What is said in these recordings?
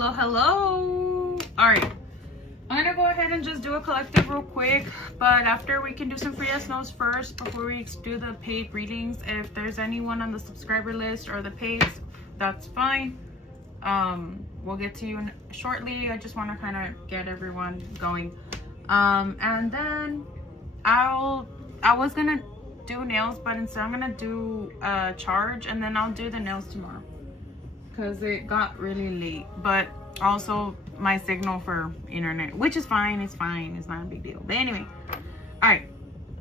Hello, hello. All right, I'm gonna go ahead and just do a collective real quick, but after we can do some free notes first before we do the paid readings. If there's anyone on the subscriber list or the pays, that's fine. We'll get to you shortly. I just want to kind of get everyone going, and then I was gonna do nails, but instead I'm gonna do charge, and then I'll do the nails tomorrow because it got really late. But also my signal for internet, which is fine, it's fine, it's not a big deal. But anyway, all right,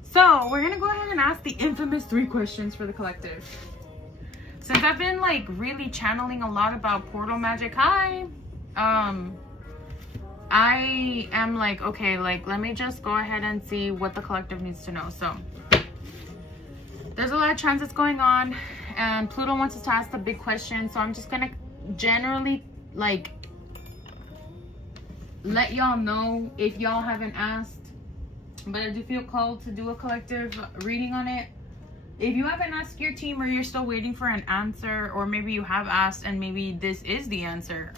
so we're gonna go ahead and ask the infamous 3 questions for the collective. Since I've been like really channeling a lot about portal magic, I am like, okay, like let me just go ahead and see what the collective needs to know. So there's a lot of transits going on, and Pluto wants us to ask the big question. So I'm just gonna generally like let y'all know if y'all haven't asked, but I do feel called to do a collective reading on it. If you haven't asked your team, or you're still waiting for an answer, or maybe you have asked and maybe this is the answer,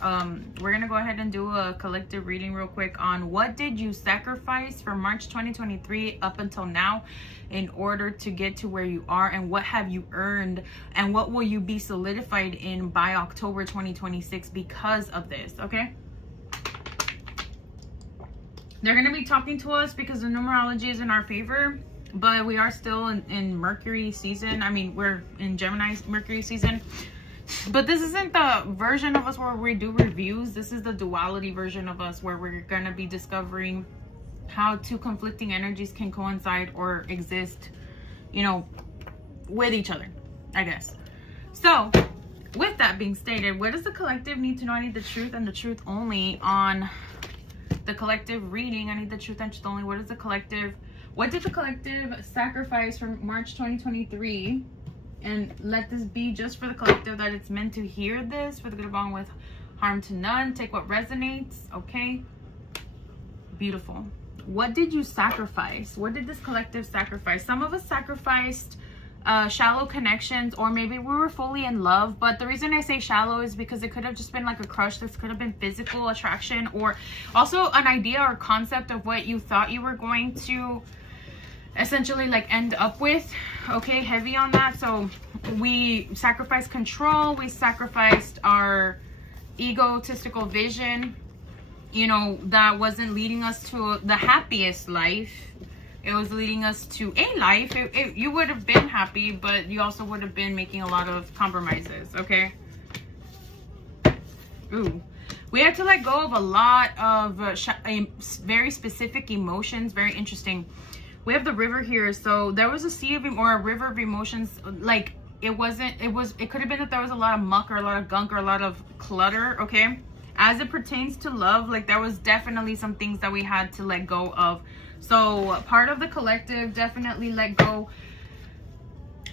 we're gonna go ahead and do a collective reading real quick on what did you sacrifice from March 2023 up until now in order to get to where you are, and what have you earned, and what will you be solidified in by October 2026 because of this. Okay, they're gonna be talking to us because the numerology is in our favor, but we are still in Mercury season. I mean, we're in Gemini's Mercury season, but this isn't the version of us where we do reviews. This is the duality version of us, where we're gonna be discovering how 2 conflicting energies can coincide or exist, you know, with each other, I guess. So with that being stated, what does the collective need to know? I need the truth and the truth only on the collective reading. I need the truth and truth only. What did the collective sacrifice from March 2023? And let this be just for the collective, that it's meant to hear this for the good of all, with harm to none. Take what resonates. Okay, beautiful. What did you sacrifice? What did this collective sacrifice? Some of us sacrificed shallow connections, or maybe we were fully in love. But the reason I say shallow is because it could have just been like a crush. This could have been physical attraction, or also an idea or concept of what you thought you were going to essentially like end up with. Okay, heavy on that. So we sacrificed control, we sacrificed our egotistical vision, you know, that wasn't leading us to the happiest life. It was leading us to a life. You would have been happy, but you also would have been making a lot of compromises. Okay, ooh, we had to let go of a lot of very specific emotions. Very interesting. We have the river here, so there was a sea of, or a river of emotions. Like it could have been that there was a lot of muck, or a lot of gunk, or a lot of clutter. Okay, as it pertains to love, like there was definitely some things that we had to let go of. So part of the collective definitely let go.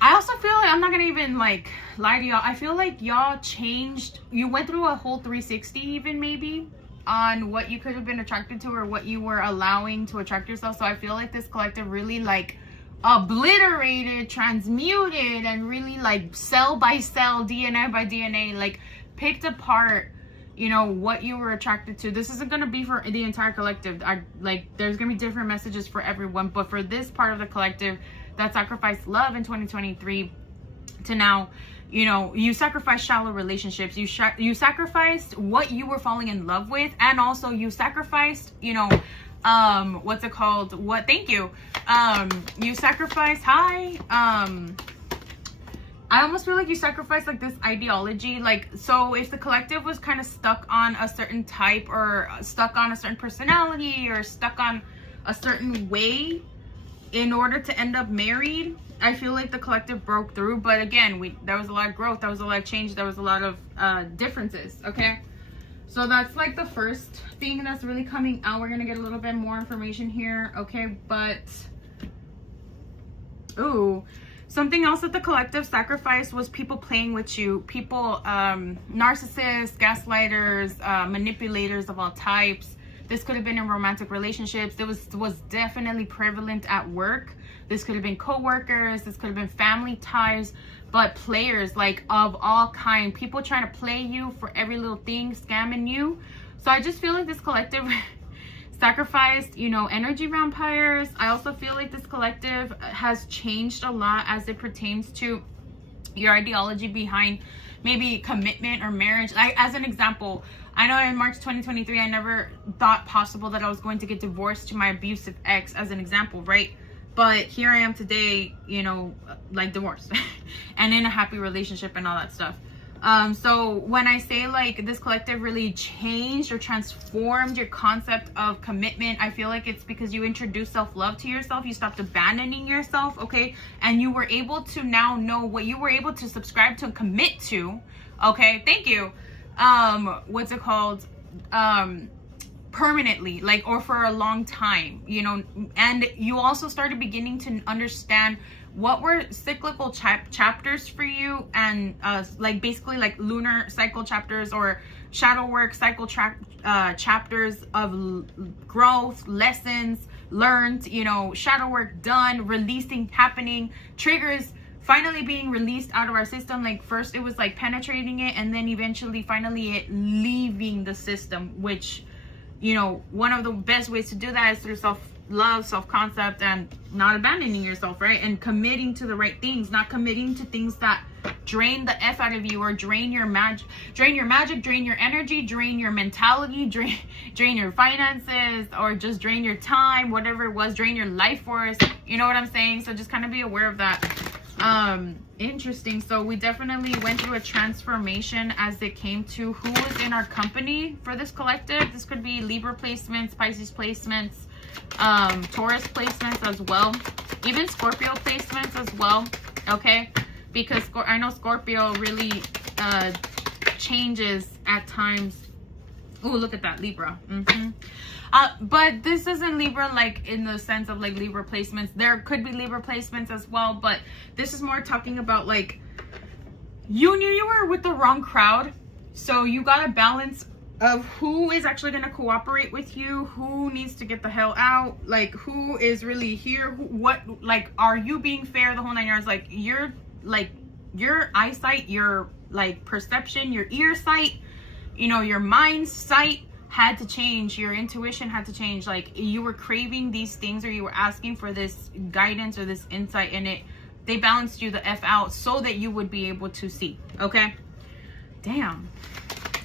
I also feel like, I'm not gonna even like lie to y'all, I feel like y'all changed. You went through a whole 360 even, maybe, on what you could have been attracted to, or what you were allowing to attract yourself. So I feel like this collective really like obliterated, transmuted, and really like cell by cell, DNA by DNA, like picked apart, you know, what you were attracted to. This isn't going to be for the entire collective. There's going to be different messages for everyone, but for this part of the collective that sacrificed love in 2023 to now, you know, you sacrificed shallow relationships, you sacrificed what you were falling in love with, and also you sacrificed, you know, what's it called, you sacrificed, I almost feel like you sacrificed like this ideology. Like, so if the collective was kind of stuck on a certain type, or stuck on a certain personality, or stuck on a certain way in order to end up married, I feel like the collective broke through. But again, there was a lot of growth, there was a lot of change, there was a lot of differences. Okay, so that's like the first thing that's really coming out. We're gonna get a little bit more information here. Okay, but ooh, something else that the collective sacrifice was people playing with you. People, narcissists, gaslighters, manipulators of all types. This could have been in romantic relationships. There was definitely prevalent at work. This could have been co-workers. This could have been family ties. But players, like, of all kind. People trying to play you for every little thing, scamming you. So I just feel like this collective sacrificed, you know, energy vampires. I also feel like this collective has changed a lot as it pertains to your ideology behind maybe commitment or marriage. Like, as an example, I know in March 2023, I never thought possible that I was going to get divorced to my abusive ex, as an example, right? But here I am today, you know, like, divorced and in a happy relationship and all that stuff. So when I say, like, this collective really changed or transformed your concept of commitment, I feel like it's because you introduced self-love to yourself. You stopped abandoning yourself, okay? And you were able to now know what you were able to subscribe to and commit to, okay? Thank you. What's it called? Permanently, like, or for a long time, you know. And you also started beginning to understand what were cyclical chapters for you, and like, basically, like, lunar cycle chapters or shadow work cycle chapters of growth, lessons learned, you know, shadow work done, releasing happening, triggers finally being released out of our system. Like, first it was like penetrating it, and then eventually finally it leaving the system, which, you know, one of the best ways to do that is through self-love, self-concept, and not abandoning yourself, right? And committing to the right things, not committing to things that drain the F out of you, or drain your magic, drain your energy, drain your mentality, drain your finances, or just drain your time, whatever it was, drain your life force. You know what I'm saying? So just kind of be aware of that. Interesting. So we definitely went through a transformation as it came to who was in our company for this collective. This could be Libra placements, Pisces placements, Taurus placements as well, even Scorpio placements as well, okay? Because I know Scorpio really changes at times. Oh, look at that, Libra. But this isn't Libra, like, in the sense of, like, Libra placements. There could be Libra placements as well, but this is more talking about, like, you knew you were with the wrong crowd, so you got a balance of who is actually going to cooperate with you, who needs to get the hell out, like, who is really here, what, like, are you being fair, the whole 9 yards. Like, your eyesight, your, like, perception, your ear sight, you know, your mind sight had to change. Your intuition had to change. Like, you were craving these things, or you were asking for this guidance or this insight, and they balanced you the F out so that you would be able to see, okay? Damn.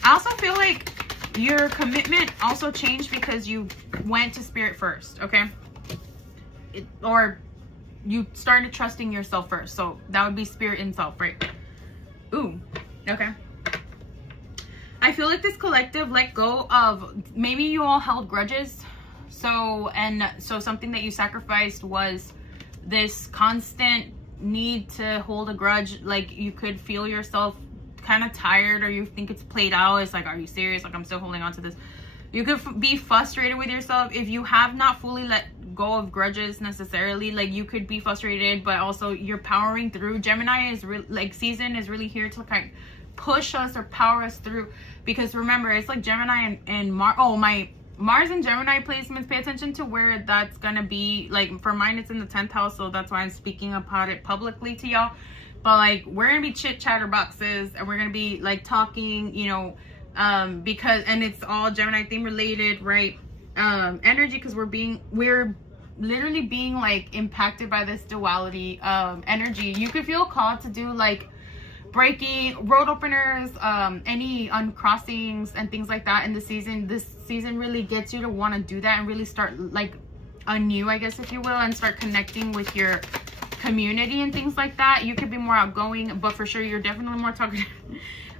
I also feel like your commitment also changed because you went to spirit first, okay? Or you started trusting yourself first. So that would be spirit and self, right? Ooh, okay. I feel like this collective let go of, maybe you all held grudges. So something that you sacrificed was this constant need to hold a grudge. Like, you could feel yourself kind of tired, or you think it's played out. It's like, are you serious? Like, I'm still holding on to this. You could be frustrated with yourself if you have not fully let go of grudges necessarily. Like, you could be frustrated, but also you're powering through. Gemini is season is really here to kind of push us or power us through, because remember, it's like Gemini and Mars. Oh, my Mars and Gemini placements, pay attention to where that's gonna be. Like, for mine, it's in the 10th house, so that's why I'm speaking about it publicly to y'all. But, like, we're gonna be chit chatterboxes, and we're gonna be, like, talking, you know, because, and it's all Gemini theme related, right? Energy, because we're literally being, like, impacted by this duality energy. You could feel called to do, like, breaking road openers, any uncrossings and things like that in the season. This season really gets you to want to do that and really start, like, anew, I guess, if you will, and start connecting with your community and things like that. You could be more outgoing, but for sure you're definitely more talkative.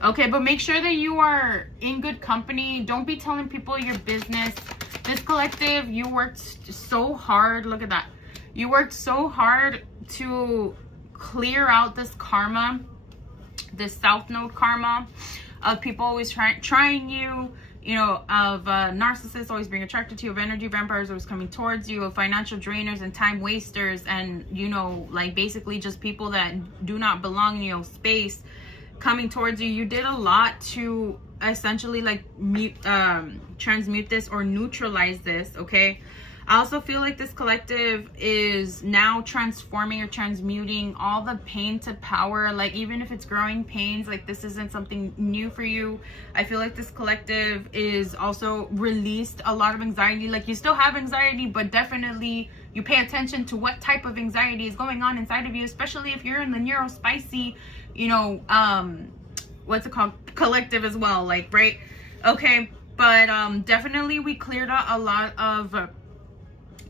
Okay, but make sure that you are in good company. Don't be telling people your business. This collective, you worked so hard. Look at that. You worked so hard to clear out this karma, this South Node karma of people always trying you, you know, of narcissists always being attracted to you, of energy vampires always coming towards you, of financial drainers and time wasters, and, you know, like, basically just people that do not belong in your space coming towards you. You did a lot to essentially, like, transmute this or neutralize this, okay? I also feel like this collective is now transforming or transmuting all the pain to power. Like, even if it's growing pains, like this isn't something new for you. I feel like this collective is also released a lot of anxiety. Like, you still have anxiety, but definitely you pay attention to what type of anxiety is going on inside of you, especially if you're in the neurospicy, you know, what's it called, collective as well, like, right? Okay, but definitely we cleared out a lot of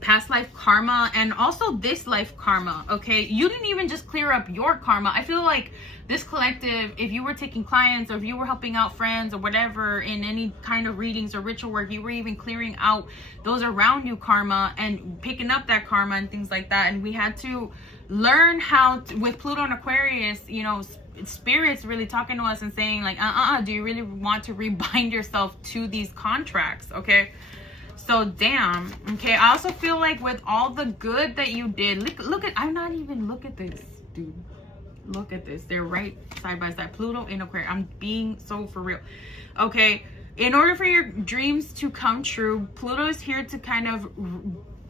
past life karma and also this life karma. Okay, you didn't even just clear up your karma. I feel like this collective, if you were taking clients or if you were helping out friends or whatever in any kind of readings or ritual work, you were even clearing out those around you karma and picking up that karma and things like that. And we had to learn how to, with Pluto and Aquarius, you know, spirits really talking to us and saying like, do you really want to rebind yourself to these contracts? Okay, so damn. Okay, I also feel like with all the good that you did, look at, I'm not even, look at this, dude, look at this, they're right side by side, Pluto in Aquarius. I'm being so for real. Okay, in order for your dreams to come true, Pluto is here to kind of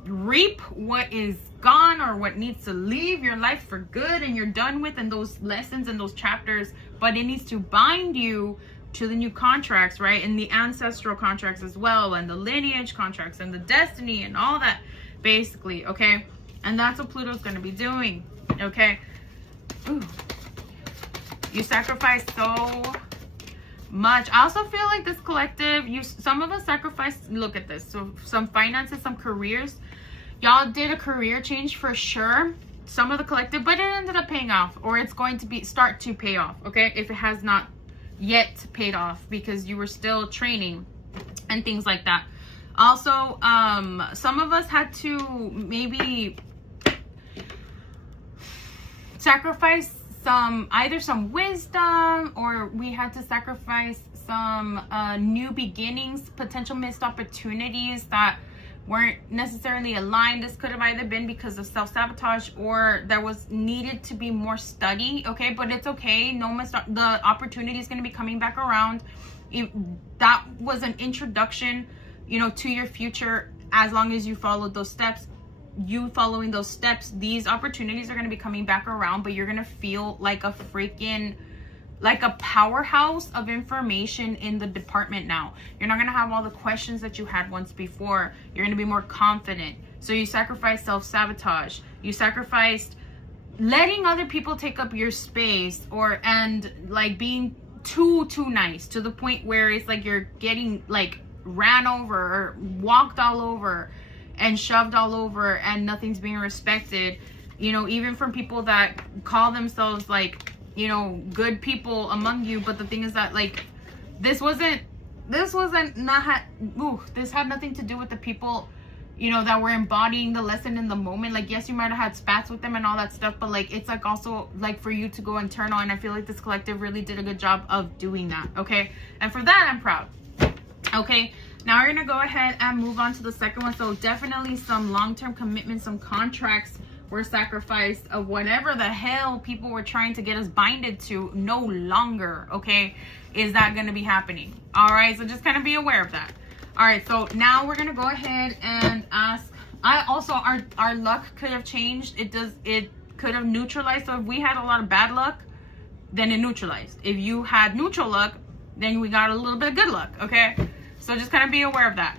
reap what is gone or what needs to leave your life for good and you're done with, and those lessons and those chapters, but it needs to bind you to the new contracts, right? And the ancestral contracts as well, and the lineage contracts and the destiny and all that, basically. Okay, and that's what Pluto's going to be doing. Okay. Ooh. You sacrifice so much. I also feel like this collective, some of us sacrificed, look at this, so some finances, some careers. Y'all did a career change for sure, some of the collective, but it ended up paying off, or it's going to start to pay off. Okay, if it has not yet paid off, because you were still training and things like that. Also, some of us had to maybe sacrifice either some wisdom, or we had to sacrifice some new beginnings, potential missed opportunities that weren't necessarily aligned. This could have either been because of self-sabotage, or there was needed to be more study. Okay, but it's okay. The opportunity is going to be coming back around. That was an introduction, you know, to your future. As long as you followed those steps, following those steps, these opportunities are going to be coming back around, but you're going to feel like a freaking, like a powerhouse of information in the department now. You're not going to have all the questions that you had once before. You're going to be more confident. So you sacrificed self-sabotage. You sacrificed letting other people take up your space, and like being too nice to the point where it's like you're getting like ran over or walked all over and shoved all over, and nothing's being respected, you know, even from people that call themselves like, you know, good people among you. But the thing is that like this had nothing to do with the people, you know, that were embodying the lesson in the moment. Like, yes, you might have had spats with them and all that stuff, but like it's like also like for you to go internal, and I feel like this collective really did a good job of doing that. Okay, and for that I'm proud. Okay, now we're gonna go ahead and move on to the second one. So definitely some long-term commitments, some contracts were sacrificed of whatever the hell people were trying to get us binded to. No longer, okay, is that going to be happening. All right, so just kind of be aware of that. All right, so now we're going to go ahead and ask. Our luck could have changed. It could have neutralized. So if we had a lot of bad luck, then it neutralized. If you had neutral luck, then we got a little bit of good luck. Okay, so just kind of be aware of that.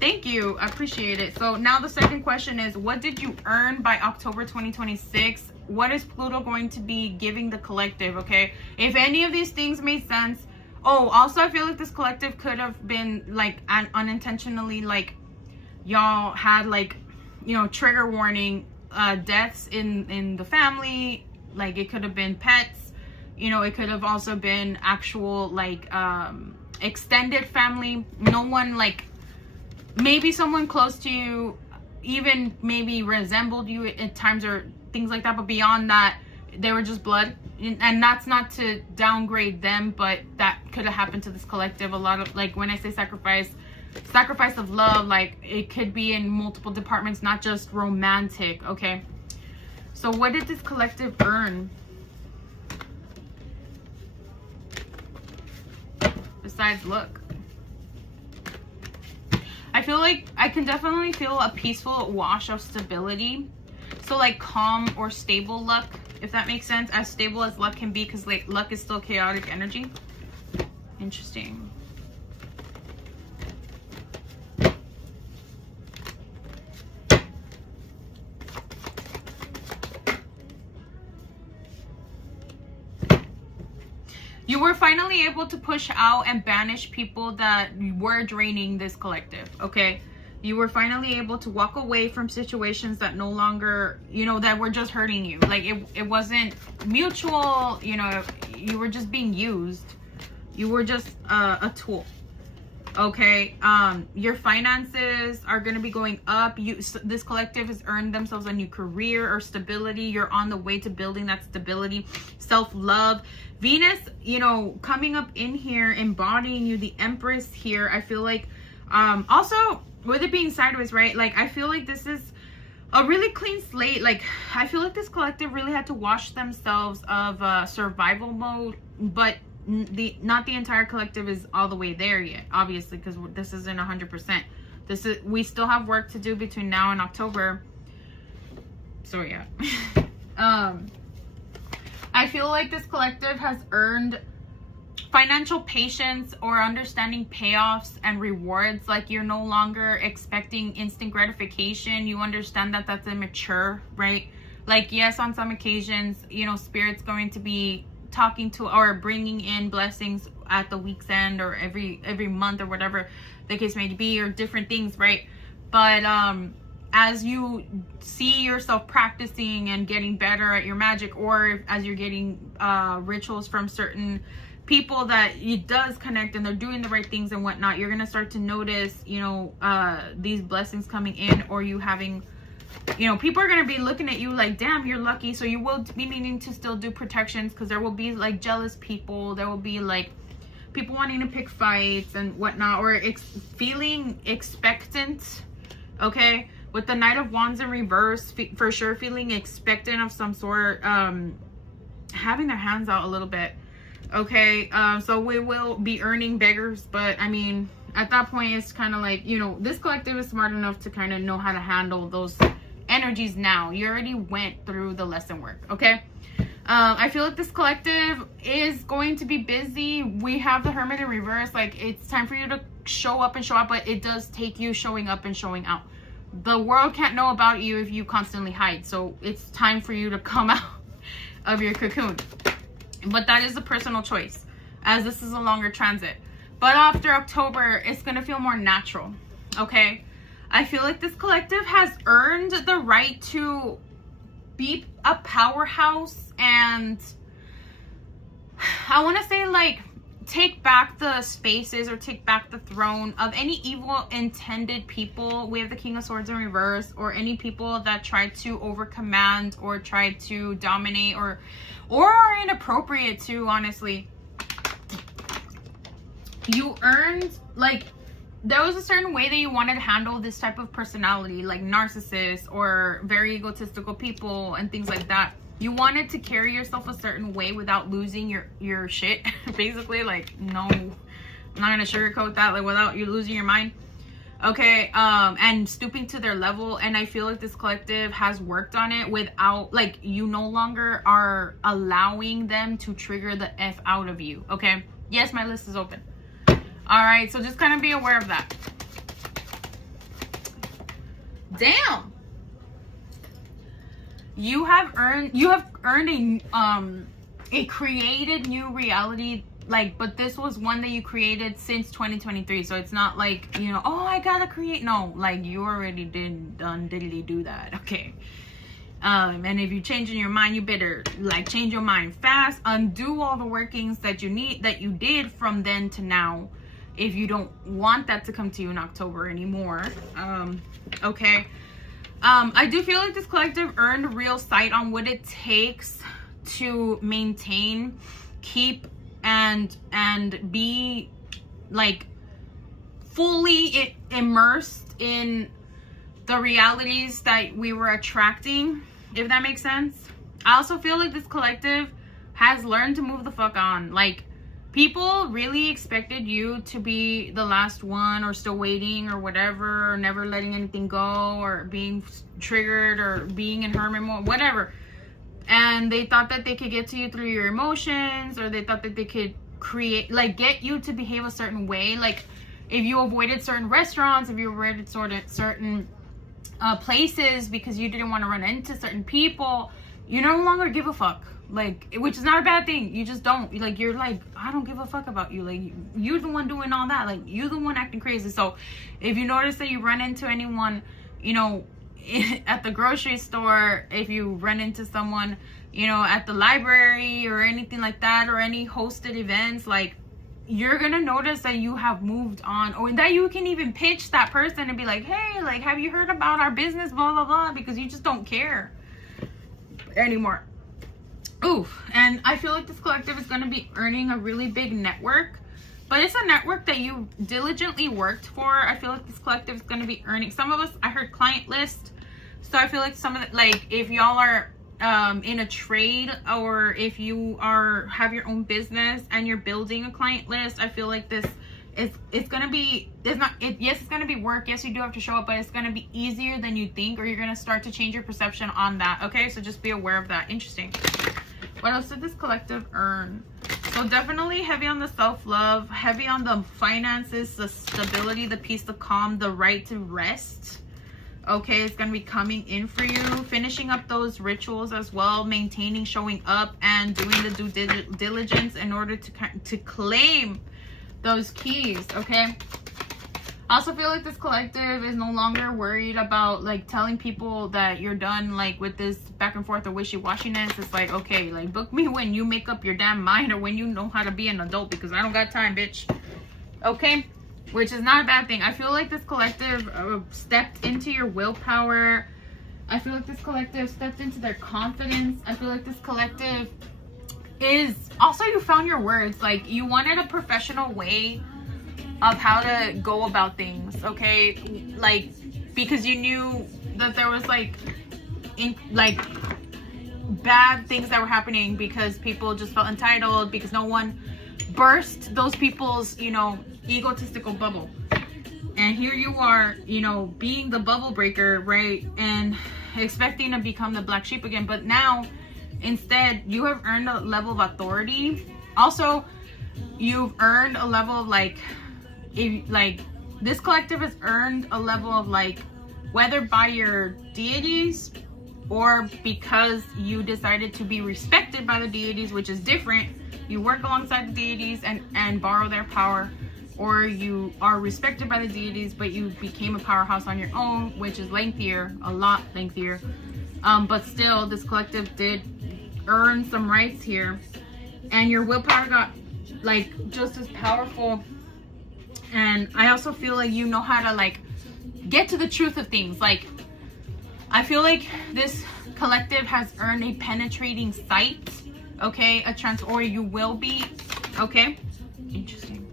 Thank you, I appreciate it. So now the second question is, what did you earn by October 2026? What is Pluto going to be giving the collective? Okay, if any of these things made sense. Oh, also I feel like this collective could have been like unintentionally, like y'all had like, you know, trigger warning, deaths in the family. Like it could have been pets, you know, it could have also been actual like extended family. No one, like maybe someone close to you even maybe resembled you at times or things like that, but beyond that, they were just blood. And that's not to downgrade them, but that could have happened to this collective. A lot of, like, when I say sacrifice of love, like it could be in multiple departments, not just romantic. Okay, so what did this collective earn besides look? I feel like I can definitely feel a peaceful wash of stability. So like calm or stable luck, if that makes sense. As stable as luck can be, because like luck is still chaotic energy. Interesting. You were finally able to push out and banish people that were draining this collective, okay? You were finally able to walk away from situations that no longer, you know, that were just hurting you. Like it wasn't mutual, you know, you were just being used. You were just a tool. Okay, your finances are going to be going up. This collective has earned themselves a new career or stability. You're on the way to building that stability. Self-love. Venus, you know, coming up in here, embodying you, the Empress here. I feel like, also with it being sideways, right? Like, I feel like this is a really clean slate. Like, I feel like this collective really had to wash themselves of survival mode, but not the entire collective is all the way there yet, obviously, because this isn't 100%. We still have work to do between now and October. So yeah. I feel like this collective has earned financial patience or understanding payoffs and rewards. Like, you're no longer expecting instant gratification. You understand that that's immature, right? Like, yes, on some occasions, you know, Spirit's going to be talking to or bringing in blessings at the week's end or every month or whatever the case may be, or different things, right? But as you see yourself practicing and getting better at your magic, or as you're getting rituals from certain people that it does connect and they're doing the right things and whatnot, you're gonna start to notice, you know, these blessings coming in, or you having, you know, people are going to be looking at you like, damn, you're lucky. So you will be needing to still do protections, because there will be like jealous people. There will be like people wanting to pick fights and whatnot, or feeling expectant. Okay. With the Knight of Wands in reverse, for sure, feeling expectant of some sort, having their hands out a little bit. Okay. So we will be earning beggars, but I mean, at that point, it's kind of like, you know, this collective is smart enough to kind of know how to handle those energies now. You already went through the lesson work, okay? I feel like this collective is going to be busy. We have the Hermit in reverse. Like, it's time for you to show up and show out, but it does take you showing up and showing out. The world can't know about you if you constantly hide. So it's time for you to come out of your cocoon. But that is a personal choice, as this is a longer transit. But after October, it's going to feel more natural, okay? I feel like this collective has earned the right to be a powerhouse, and I want to say, like, take back the spaces or take back the throne of any evil intended people. We have the King of Swords in reverse, or any people that try to overcommand or try to dominate or are inappropriate too, honestly. You earned, like, there was a certain way that you wanted to handle this type of personality, like narcissists or very egotistical people and things like that. You wanted to carry yourself a certain way without losing your shit. Basically, like, no, I'm not gonna sugarcoat that, like, without you losing your mind. Okay, and stooping to their level. And I feel like this collective has worked on it without, like, you no longer are allowing them to trigger the F out of you, okay? Yes, my list is open. All right, so just kind of be aware of that. Damn. You have earned a created new reality, like, but this was one that you created since 2023. So it's not like, you know, oh, I gotta create. No, like, you already diddly do that. Okay. And if you're changing your mind, you better, like, change your mind fast, undo all the workings that you did from then to now, if you don't want that to come to you in October anymore. Okay. I do feel like this collective earned real sight on what it takes to maintain, keep, and be, like, fully immersed in the realities that we were attracting, if that makes sense. I also feel like this collective has learned to move the fuck on. Like, people really expected you to be the last one, or still waiting, or whatever, or never letting anything go, or being triggered, or being in hermit mode, whatever. And they thought that they could get to you through your emotions, or they thought that they could create, like, get you to behave a certain way. Like, if you avoided certain restaurants, if you avoided certain places because you didn't want to run into certain people, you no longer give a fuck. Like, which is not a bad thing. You just don't. Like, you're like, I don't give a fuck about you. Like, you're the one doing all that. Like, you're the one acting crazy. So if you notice that you run into anyone, you know, at the grocery store, if you run into someone, you know, at the library or anything like that, or any hosted events, like, you're gonna notice that you have moved on, or that you can even pitch that person and be like, hey, like, have you heard about our business, blah blah blah, because you just don't care anymore. Oof. And I feel like this collective is going to be earning a really big network, but it's a network that you diligently worked for. I feel like this collective is going to be earning, some of us, I heard client list, so I feel like some of the, like, if y'all are in a trade, or if you have your own business and you're building a client list, I feel like this it's gonna be, yes, it's gonna be work, yes, you do have to show up, but it's gonna be easier than you think, or you're gonna start to change your perception on that. Okay, so just be aware of that. Interesting. What else did this collective earn? So definitely heavy on the self-love, heavy on the finances, the stability, the peace, the calm, the right to rest. Okay, it's going to be coming in for you. Finishing up those rituals as well. Maintaining, showing up, and doing the due diligence in order to claim those keys. Okay. I also feel like this collective is no longer worried about, like, telling people that you're done, like, with this back and forth or wishy-washiness. It's like, okay, like, book me when you make up your damn mind, or when you know how to be an adult, because I don't got time, bitch. Okay, which is not a bad thing. I feel like this collective stepped into your willpower. I feel like this collective stepped into their confidence. I feel like this collective is also, you found your words. Like, you wanted a professional way of how to go about things, okay? Like, because you knew that there was like bad things that were happening, because people just felt entitled, because no one burst those people's, you know, egotistical bubble. And here you are, you know, being the bubble breaker, right? And expecting to become the black sheep again. But now, instead, you have earned a level of authority. Also, you've earned a level of, like, this collective has earned a level of, like, whether by your deities or because you decided to be respected by the deities, which is different. You work alongside the deities and borrow their power, or you are respected by the deities but you became a powerhouse on your own, which is lengthier, a lot lengthier. But still, this collective did earn some rights here, and your willpower got, like, just as powerful. And I also feel like you know how to, like, get to the truth of things. Like, I feel like this collective has earned a penetrating sight, okay? Or you will be, okay? Interesting.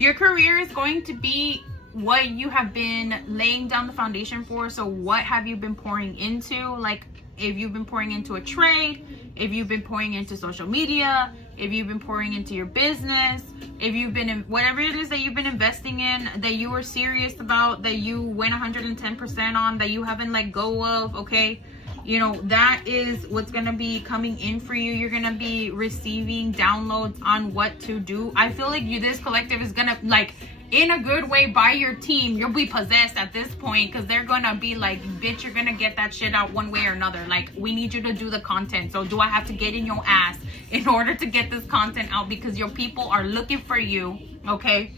Your career is going to be what you have been laying down the foundation for. So what have you been pouring into? Like, if you've been pouring into a trade, if you've been pouring into social media, if you've been pouring into your business, if you've been in whatever it is that you've been investing in, that you were serious about, that you went 110% on, that you haven't let go of, okay? You know, that is what's going to be coming in for you. You're going to be receiving downloads on what to do. I feel like this collective is going to, like, in a good way, by your team. You'll be possessed at this point, because they're going to be like, bitch, you're going to get that shit out one way or another. Like, we need you to do the content. So do I have to get in your ass in order to get this content out? Because your people are looking for you, okay?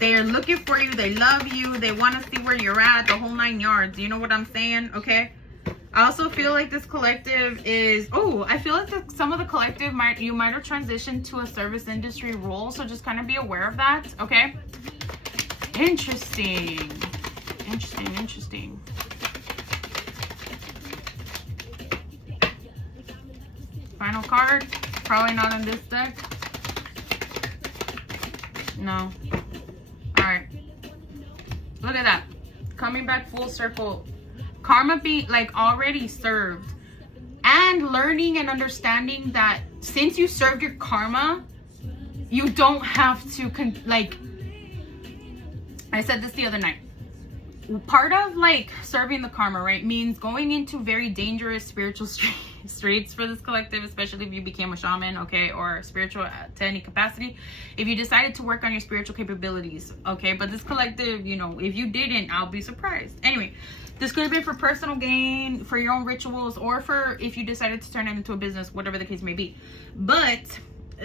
They are looking for you. They love you. They want to see where you're at, the whole 9 yards. You know what I'm saying? Okay. I also feel like this collective is, I feel like some of the collective you might have transitioned to a service industry role. So just kind of be aware of that. Okay. Interesting. Interesting. Final card. Probably not in this deck. No. Alright. Look at that. Coming back full circle. Karma being, like, already served. And learning and understanding that since you served your karma, you don't have to like I said this the other night. Part of like serving the karma, right, means going into very dangerous spiritual streets for this collective, especially if you became a shaman, okay, or spiritual to any capacity. If you decided to work on your spiritual capabilities, okay, but this collective, you know, if you didn't, I'll be surprised. Anyway, this could have been for personal gain, for your own rituals, or for if you decided to turn it into a business, whatever the case may be. But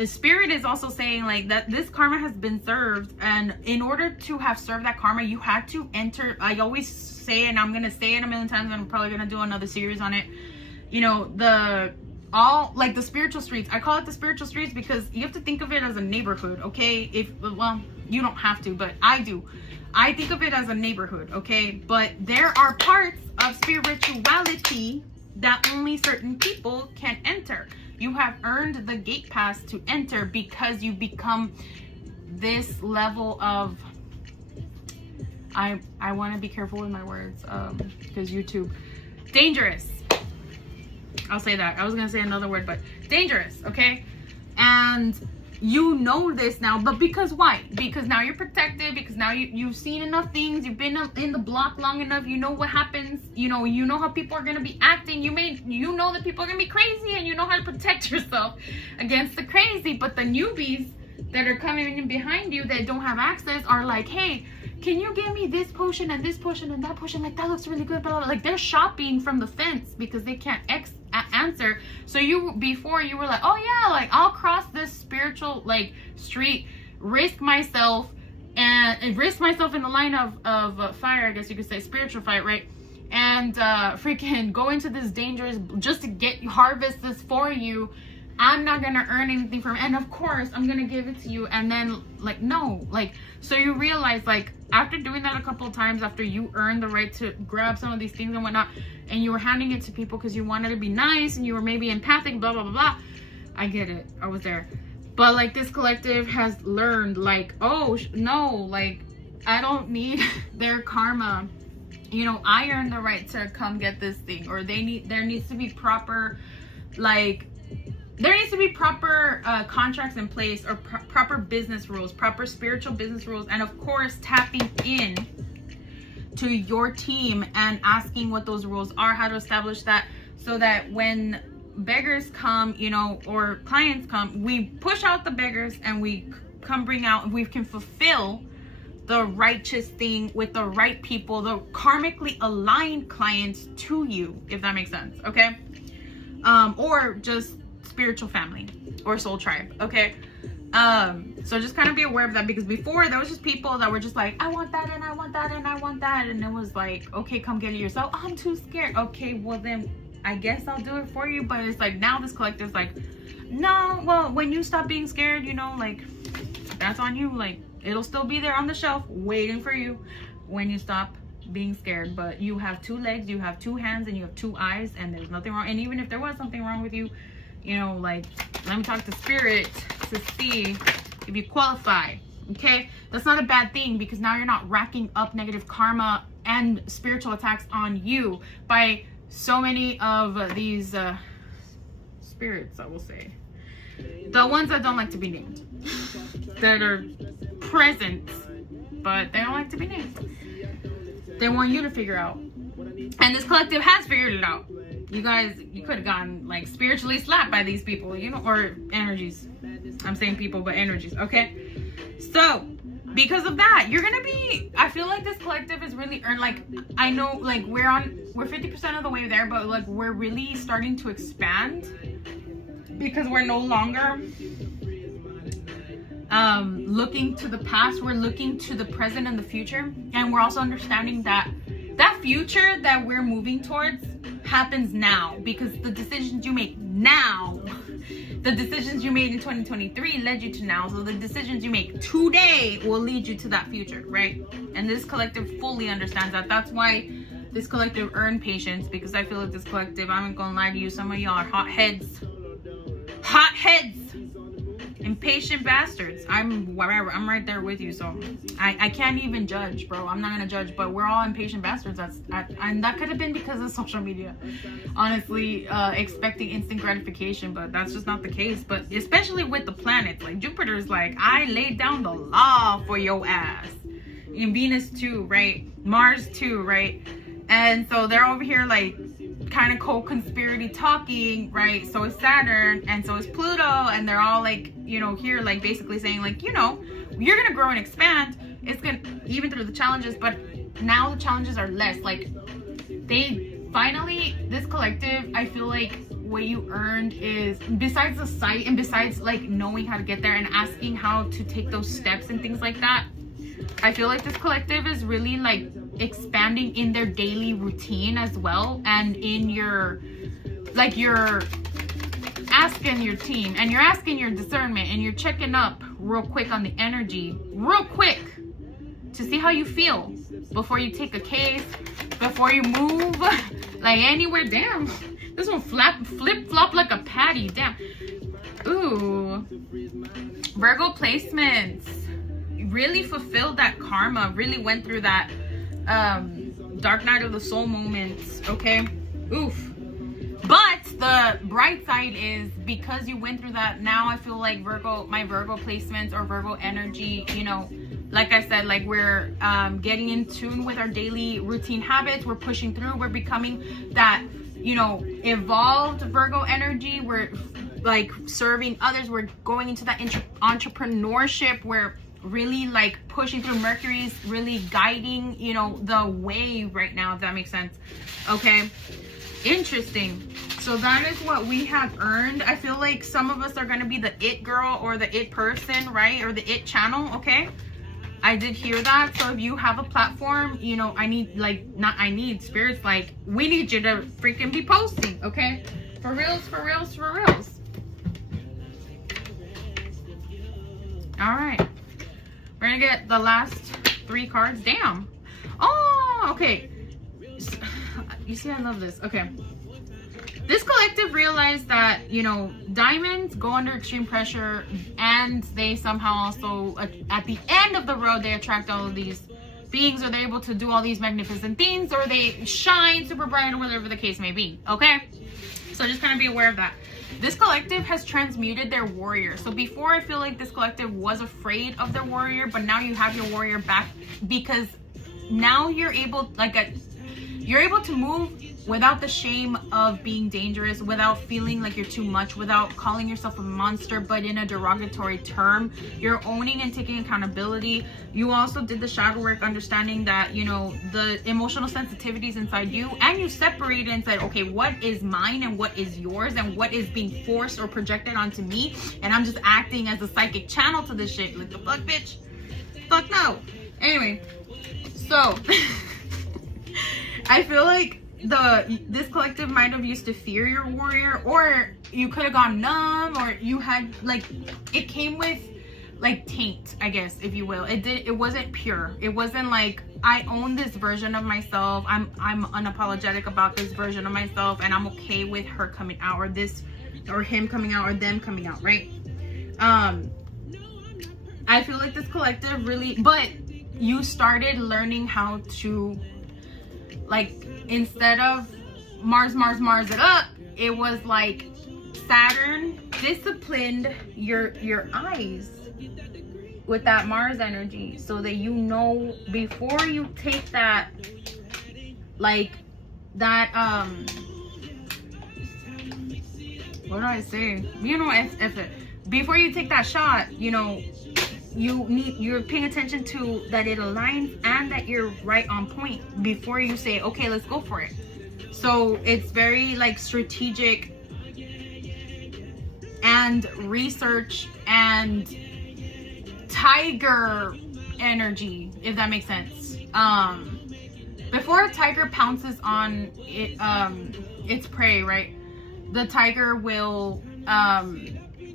Spirit is also saying like that this karma has been served, and in order to have served that karma, you had to enter. I always say, and I'm gonna say it a million times, and I'm probably gonna do another series on it. You know, the spiritual streets. I call it the spiritual streets because you have to think of it as a neighborhood, okay? Well, you don't have to, but I do. I think of it as a neighborhood, okay? But there are parts of spirituality that only certain people can enter. You have earned the gate pass to enter because you become this level of, I want to be careful with my words because YouTube, dangerous. I'll say that. I was going to say another word, but dangerous, okay? And you know this now, but because why? Because now you're protected, because now you've seen enough things, you've been in the block long enough, you know what happens, you know how people are going to be acting, you know that people are going to be crazy, and you know how to protect yourself against the crazy. But the newbies that are coming in behind you that don't have access are like, hey, can you give me this potion and this potion and that potion, like that looks really good, blah, blah, blah. Like they're shopping from the fence because they can't answer. So before you were like, oh yeah, like I'll cross this spiritual like street, risk myself in the line of fire, I guess you could say, spiritual fight, right? And freaking go into this dangerous just to harvest this for you. I'm not gonna earn anything from it, and of course I'm gonna give it to you. And then like, no, like, so you realize like after doing that a couple of times, after you earned the right to grab some of these things and whatnot, and you were handing it to people because you wanted to be nice and you were maybe empathic, blah blah blah blah, I get it, I was there. But like this collective has learned like, oh no, like I don't need their karma, you know, I earned the right to come get this thing. Or there needs to be proper like, there needs to be proper contracts in place, or proper business rules, proper spiritual business rules. And of course, tapping in to your team and asking what those rules are, how to establish that, so that when beggars come, you know, or clients come, we push out the beggars and we we can fulfill the righteous thing with the right people, the karmically aligned clients to you, if that makes sense, okay? Or just spiritual family or soul tribe, okay? So just kind of be aware of that, because before there was just people that were just like, I want that and I want that and I want that, and it was like, okay, come get it yourself. Oh, I'm too scared. Okay, well then I guess I'll do it for you. But it's like now this collective's like, no, well, when you stop being scared, you know, like that's on you. Like it'll still be there on the shelf waiting for you when you stop being scared. But you have 2 legs, you have 2 hands, and you have 2 eyes, and there's nothing wrong. And even if there was something wrong with you, you know, like, let me talk to spirit to see if you qualify, okay? That's not a bad thing, because now you're not racking up negative karma and spiritual attacks on you by so many of these spirits, I will say. The ones that don't like to be named. That are present, but they don't like to be named. They want you to figure out. And this collective has figured it out. You guys, you could have gotten like spiritually slapped by these people, you know, or energies. I'm saying people, but energies, okay? So, because of that, you're gonna be, I feel like this collective is really earned, like, I know, like, we're 50% of the way there, but like, we're really starting to expand, because we're no longer looking to the past, we're looking to the present and the future. And we're also understanding that that future that we're moving towards happens now, because the decisions you make now, the decisions you made in 2023 led you to now. So the decisions you make today will lead you to that future, right? And this collective fully understands that. That's why this collective earned patience, because I feel like this collective, I'm not gonna lie to you, some of y'all are hot heads. Impatient bastards. I'm right there with you. So I can't even judge, bro. I'm not gonna judge, but we're all impatient bastards. And that could have been because of social media, honestly, expecting instant gratification, but that's just not the case. But especially with the planets, like Jupiter's like, I laid down the law for your ass. And Venus too, right? Mars too, right? And so they're over here like kind of co-conspiracy talking, right? So is Saturn and so is Pluto, and they're all like, you know, here like basically saying like, you know, you're gonna grow and expand. It's gonna, even through the challenges, but now the challenges are less. Like they finally, this collective, I feel like what you earned is, besides the sight and besides like knowing how to get there and asking how to take those steps and things like that, I feel like this collective is really like expanding in their daily routine as well, and in your, like, you're asking your team and you're asking your discernment and you're checking up real quick on the energy real quick to see how you feel before you take a case, before you move like anywhere. Damn, this one flip flop like a patty. Damn. Ooh, Virgo placements really fulfilled that karma, really went through that dark night of the soul moments. Okay, oof. But the bright side is, because you went through that, now I feel like Virgo, my Virgo placements or Virgo energy, you know, like I said, like we're getting in tune with our daily routine habits. We're pushing through. We're becoming that, you know, evolved Virgo energy. We're like serving others. We're going into that entrepreneurship. We're really like pushing through. Mercury's really guiding, you know, the way right now, if that makes sense. Okay, interesting. So that is what we have earned. I feel like some of us are going to be the it girl or the it person, right? Or the it channel. Okay, I did hear that. So if you have a platform, you know, I need, like, not I need, spirits like, we need you to freaking be posting. Okay, for reals, for reals, for reals. All right, we're gonna get the last 3 cards. Damn. Oh, okay. You see, I love this. Okay. This collective realized that, you know, diamonds go under extreme pressure, and they somehow also, at the end of the road, they attract all of these beings, or they're able to do all these magnificent things, or they shine super bright, or whatever the case may be. Okay? So just kind of be aware of that. This collective has transmuted their warrior. So before, I feel like this collective was afraid of their warrior, but now you have your warrior back, because now you're able, like, you're able to move without the shame of being dangerous, without feeling like you're too much, without calling yourself a monster, but in a derogatory term. You're owning and taking accountability. You also did the shadow work, understanding that, you know, the emotional sensitivities inside you, and you separated and said, okay, what is mine and what is yours, and what is being forced or projected onto me, and I'm just acting as a psychic channel to this shit. Like, the fuck, bitch? Fuck no. Anyway, so I feel like this collective might have used to fear your warrior, or you could have gone numb, or you had, like, it came with like taint, I guess, if you will. It wasn't pure. It wasn't like, I own this version of myself, I'm unapologetic about this version of myself, and I'm okay with her coming out, or this, or him coming out, or them coming out, right? I feel like this collective really, but you started learning how to, like, instead of Mars it up, it was like Saturn disciplined your eyes with that Mars energy, so that, you know, before you take that, like, that, what do I say? You know, if before you take that shot, you know, you're paying attention to that it aligns and that you're right on point before you say, okay, let's go for it. So it's very like strategic and research and tiger energy, if that makes sense. Before a tiger pounces on it, its prey, right? The tiger will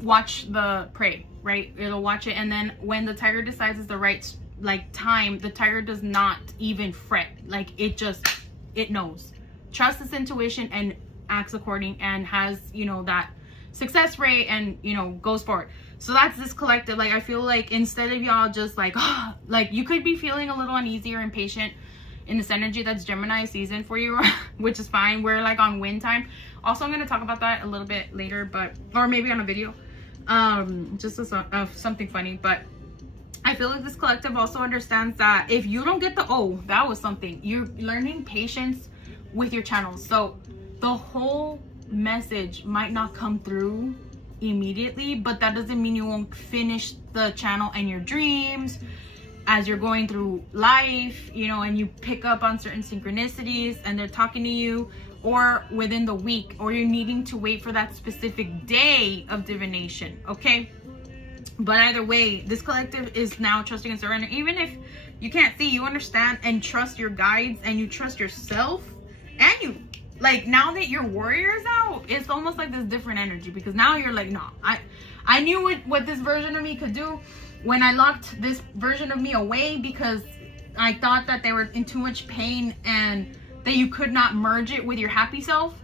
watch the prey, right? It'll watch it, and then when the tiger decides it's the right, like, time, the tiger does not even fret. Like, it knows, trusts its intuition, and acts according, and has, you know, that success rate and, you know, goes forward. So that's this collective. Like, I feel like instead of y'all just like, like, you could be feeling a little uneasy or impatient in this energy. That's Gemini season for you, which is fine. We're like on wind time. Also, I'm going to talk about that a little bit later, but, or maybe on a video, just something funny. But I feel like this collective also understands that if you don't get the, oh, that was something, you're learning patience with your channels. So the whole message might not come through immediately, but that doesn't mean you won't finish the channel and your dreams as you're going through life, you know, and you pick up on certain synchronicities and they're talking to you, or within the week, or you're needing to wait for that specific day of divination, okay? But either way, this collective is now trusting and surrendering. Even if you can't see, you understand and trust your guides, and you trust yourself, and you, like, now that your warrior is out, it's almost like this different energy, because now you're like, no, I knew what this version of me could do when I locked this version of me away, because I thought that they were in too much pain and that you could not merge it with your happy self.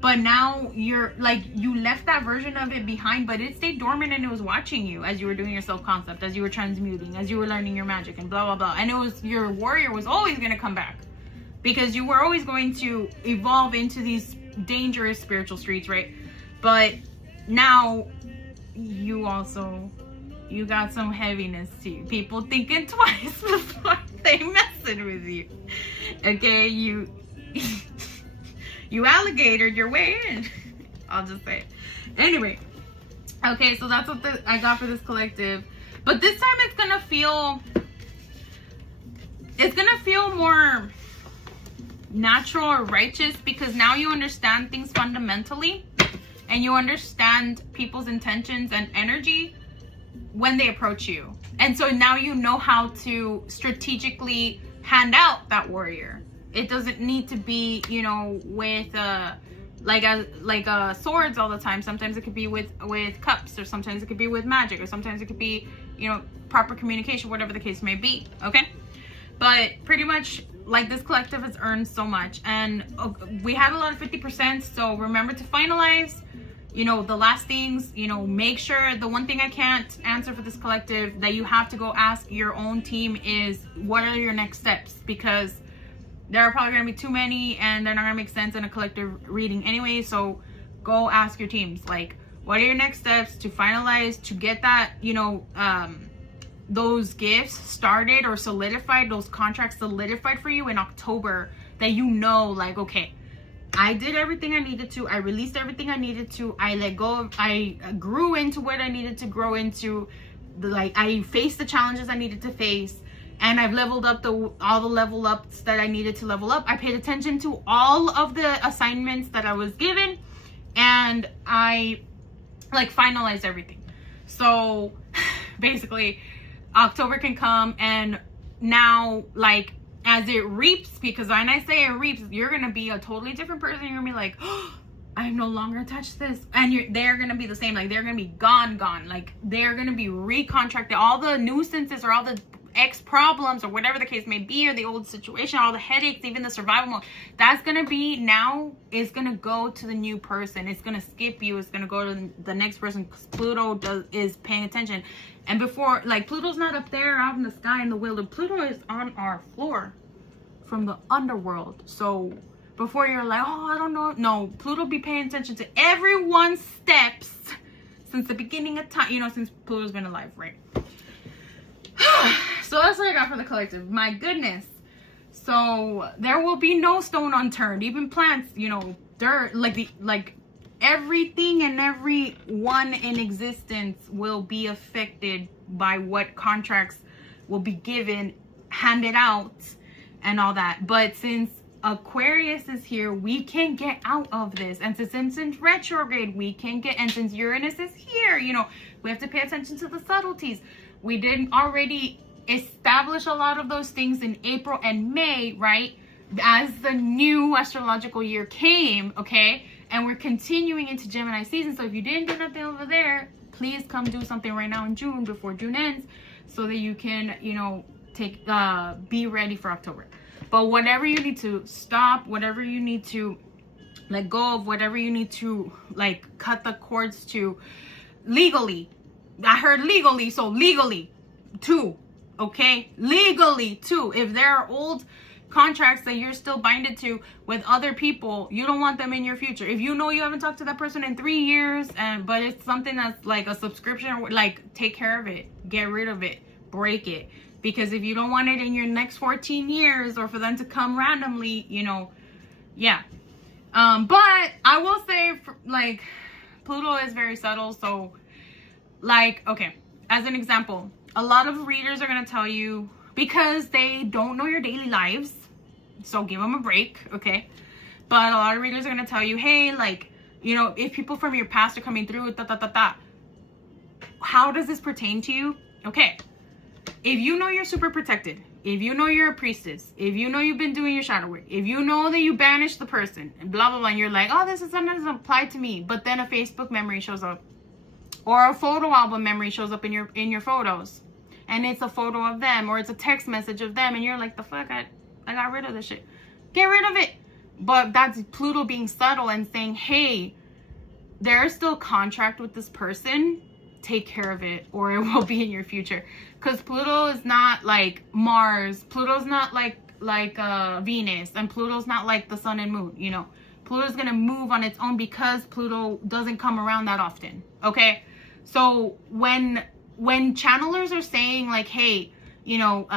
But now you're like, you left that version of it behind, but it stayed dormant and it was watching you as you were doing your self-concept, as you were transmuting, as you were learning your magic and blah, blah, blah. And it was, your warrior was always going to come back, because you were always going to evolve into these dangerous spiritual streets, right? But now you also, you got some heaviness to you. People thinking twice before they messing with you. Okay, you alligatored your way in. I'll just say it. Anyway, okay, so that's what I got for this collective. But this time it's gonna feel more natural or righteous, because now you understand things fundamentally, and you understand people's intentions and energy when they approach you. And so now you know how to strategically hand out that warrior. It doesn't need to be, you know, with swords all the time. Sometimes it could be with cups, or sometimes it could be with magic, or sometimes it could be, you know, proper communication, whatever the case may be. Okay, but pretty much, like, this collective has earned so much, and we had a lot of 50%. So remember to finalize, you know, the last things. You know, make sure, the one thing I can't answer for this collective that you have to go ask your own team is, what are your next steps? Because there are probably going to be too many, and they're not going to make sense in a collective reading anyway. So go ask your teams, like, what are your next steps to finalize, to get that, you know, those gifts started or solidified, those contracts solidified for you in October, that you know, like, okay, I did everything I needed to, I released everything I needed to, I let go, I grew into what I needed to grow into, like, I faced the challenges I needed to face, and I've leveled up all the level ups that I needed to level up. I paid attention to all of the assignments that I was given, and I, like, finalized everything. So basically, October can come, and now, like, as it reaps, because when I say it reaps, you're gonna be a totally different person. You're gonna be like, oh, I'm no longer attached to this, and they're gonna be the same. Like, they're gonna be gone. Like, they're gonna be recontracted. All the nuisances, or all the ex problems, or whatever the case may be, or the old situation, all the headaches, even the survival mode, that's gonna be, now is gonna go to the new person. It's gonna skip you. It's gonna go to the next person, because Pluto is paying attention. And before, like, Pluto's not up there out in the sky in the world. Pluto is on our floor from the underworld. So before you're like, oh, I don't know, no, Pluto be paying attention to everyone's steps since the beginning of time, you know, since Pluto's been alive, right? So that's what I got for the collective. My goodness. So there will be no stone unturned. Even plants, you know, dirt, like everything and everyone in existence will be affected by what contracts will be given, handed out, and all that. But since Aquarius is here, we can get out of this. And since it's in retrograde, we can get, and since Uranus is here, you know, we have to pay attention to the subtleties. We didn't already establish a lot of those things in April and May, right? As the new astrological year came, okay? And we're continuing into Gemini season. So if you didn't do nothing over there, please come do something right now in June, before June ends, so that you can, you know, be ready for October. But whatever you need to stop, whatever you need to Let go of whatever you need to, like, cut the cords to legally. I heard legally, so legally too. Okay, legally too. If there are old contracts that you're still binded to with other people, you don't want them in your future. If you know you haven't talked to that person in 3 years, but it's something that's like a subscription, like, take care of it, get rid of it, break it. Because if you don't want it in your next 14 years, or for them to come randomly, you know, yeah. But I will say, like, Pluto is very subtle. So, like, okay, as an example, a lot of readers are going to tell you, because they don't know your daily lives, so give them a break, okay? But a lot of readers are going to tell you, hey, like, you know, if people from your past are coming through, how does this pertain to you? Okay, if you know you're super protected, if you know you're a priestess, if you know you've been doing your shadow work, if you know that you banished the person, and blah, blah, blah, and you're like, oh, this is something that doesn't apply to me, but then a Facebook memory shows up, or a photo album memory shows up in your photos, and it's a photo of them, or it's a text message of them, and you're like, the fuck, I got rid of this shit. Get rid of it. But that's Pluto being subtle and saying, hey, there's still a contract with this person. Take care of it, or it will be in your future. Because Pluto is not like Mars. Pluto's not like Venus, and Pluto's not like the sun and moon, you know. Pluto's gonna move on its own because Pluto doesn't come around that often. Okay, so when channelers are saying, like, hey, you know,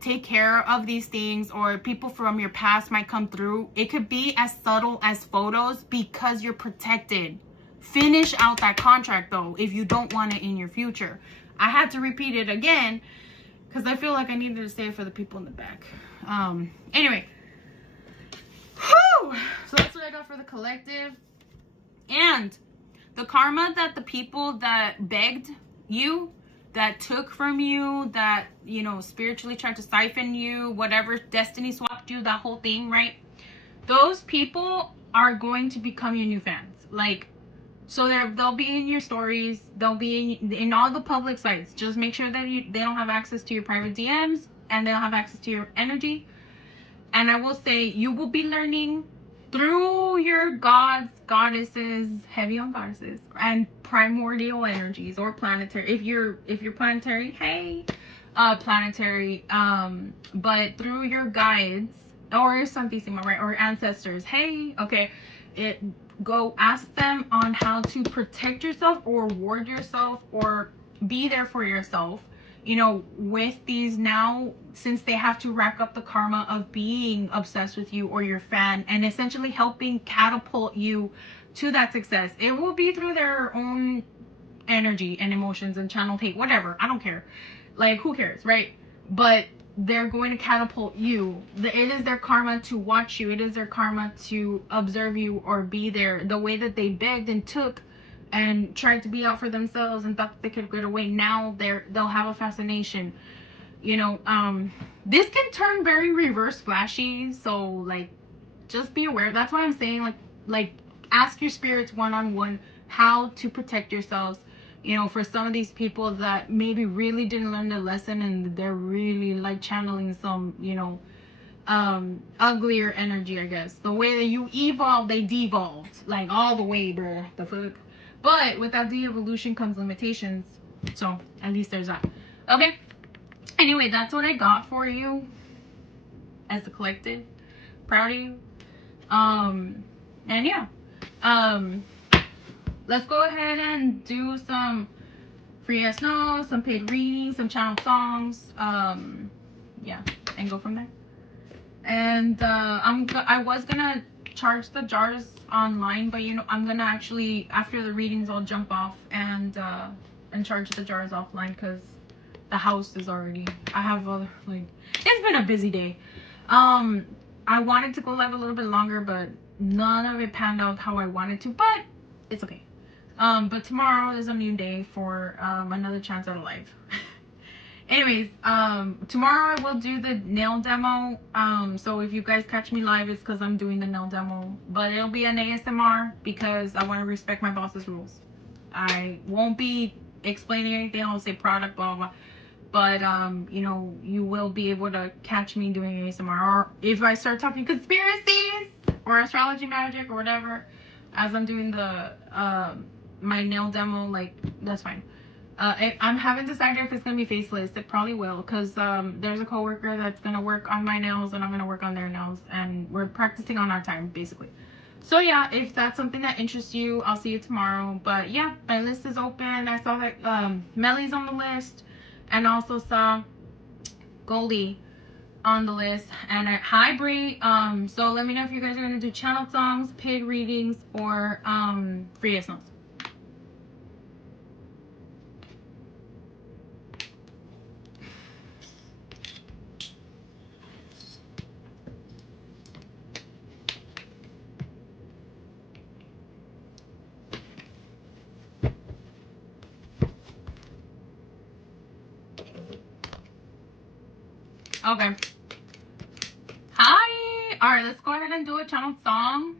take care of these things, or people from your past might come through, it could be as subtle as photos, because you're protected. Finish out that contract, though, if you don't want it in your future. I had to repeat it again because I feel like I needed to say it for the people in the back. Anyway, whew! So that's what I got for the collective. And the karma that the people that begged you, that took from you, that, you know, spiritually tried to siphon you, whatever, destiny swapped you, that whole thing, right? Those people are going to become your new fans. Like, so they'll be in your stories, they'll be in all the public sites. Just make sure that they don't have access to your private DMs, and they don't have access to your energy. And I will say, you will be learning through your gods, goddesses, heavy on goddesses, and primordial energies, or planetary. If you're planetary, hey, planetary. But through your guides, or Santissima, right, or ancestors, hey, okay, go ask them on how to protect yourself, or ward yourself, or be there for yourself, you know, with these now, since they have to rack up the karma of being obsessed with you or your fan, and essentially helping catapult you to that success. It will be through their own energy and emotions and channel hate, whatever, I don't care, like, who cares, right? But they're going to catapult you. It is their karma to watch you. It is their karma to observe you, or be there. The way that they begged and took and tried to be out for themselves and thought they could get away, now they'll have a fascination, you know. This can turn very reverse flashy, so, like, just be aware. That's why I'm saying, like ask your spirits one-on-one how to protect yourselves. You know, for some of these people that maybe really didn't learn the lesson, and they're really, like, channeling some, you know, uglier energy, I guess. The way that you evolved, they devolved, like, all the way, bruh. The fuck. But with that de-evolution comes limitations. So at least there's that. Okay. Anyway, that's what I got for you as a collective. Proud of you. And yeah. Let's go ahead and do some free yes no, some paid readings, some channel songs. Yeah, and go from there. And I was gonna charge the jars online, but, you know, I'm gonna actually, after the readings, I'll jump off and charge the jars offline, because the house is already, I have other, like, it's been a busy day. I wanted to go live a little bit longer, but none of it panned out how I wanted to, but it's okay. But tomorrow is a new day for another chance at a live. Anyways, tomorrow I will do the nail demo. So if you guys catch me live, it's because I'm doing the nail demo. But it'll be an ASMR, because I want to respect my boss's rules. I won't be explaining anything. I'll say product, blah, blah, blah. But, you know, you will be able to catch me doing ASMR. Or if I start talking conspiracies, or astrology magic or whatever as I'm doing the my nail demo. Like, that's fine. I'm haven't decided if it's gonna be faceless. It probably will, because there's a coworker that's gonna work on my nails and I'm gonna work on their nails, and we're practicing on our time basically. So yeah, if that's something that interests you, I'll see you tomorrow. But yeah, my list is open. I saw that Melly's on the list, and also saw Goldie on the list. And hi Brie. So let me know if you guys are gonna do channel songs, paid readings, or free SNOs. Okay. Hi. All right, let's go ahead and do a channel song.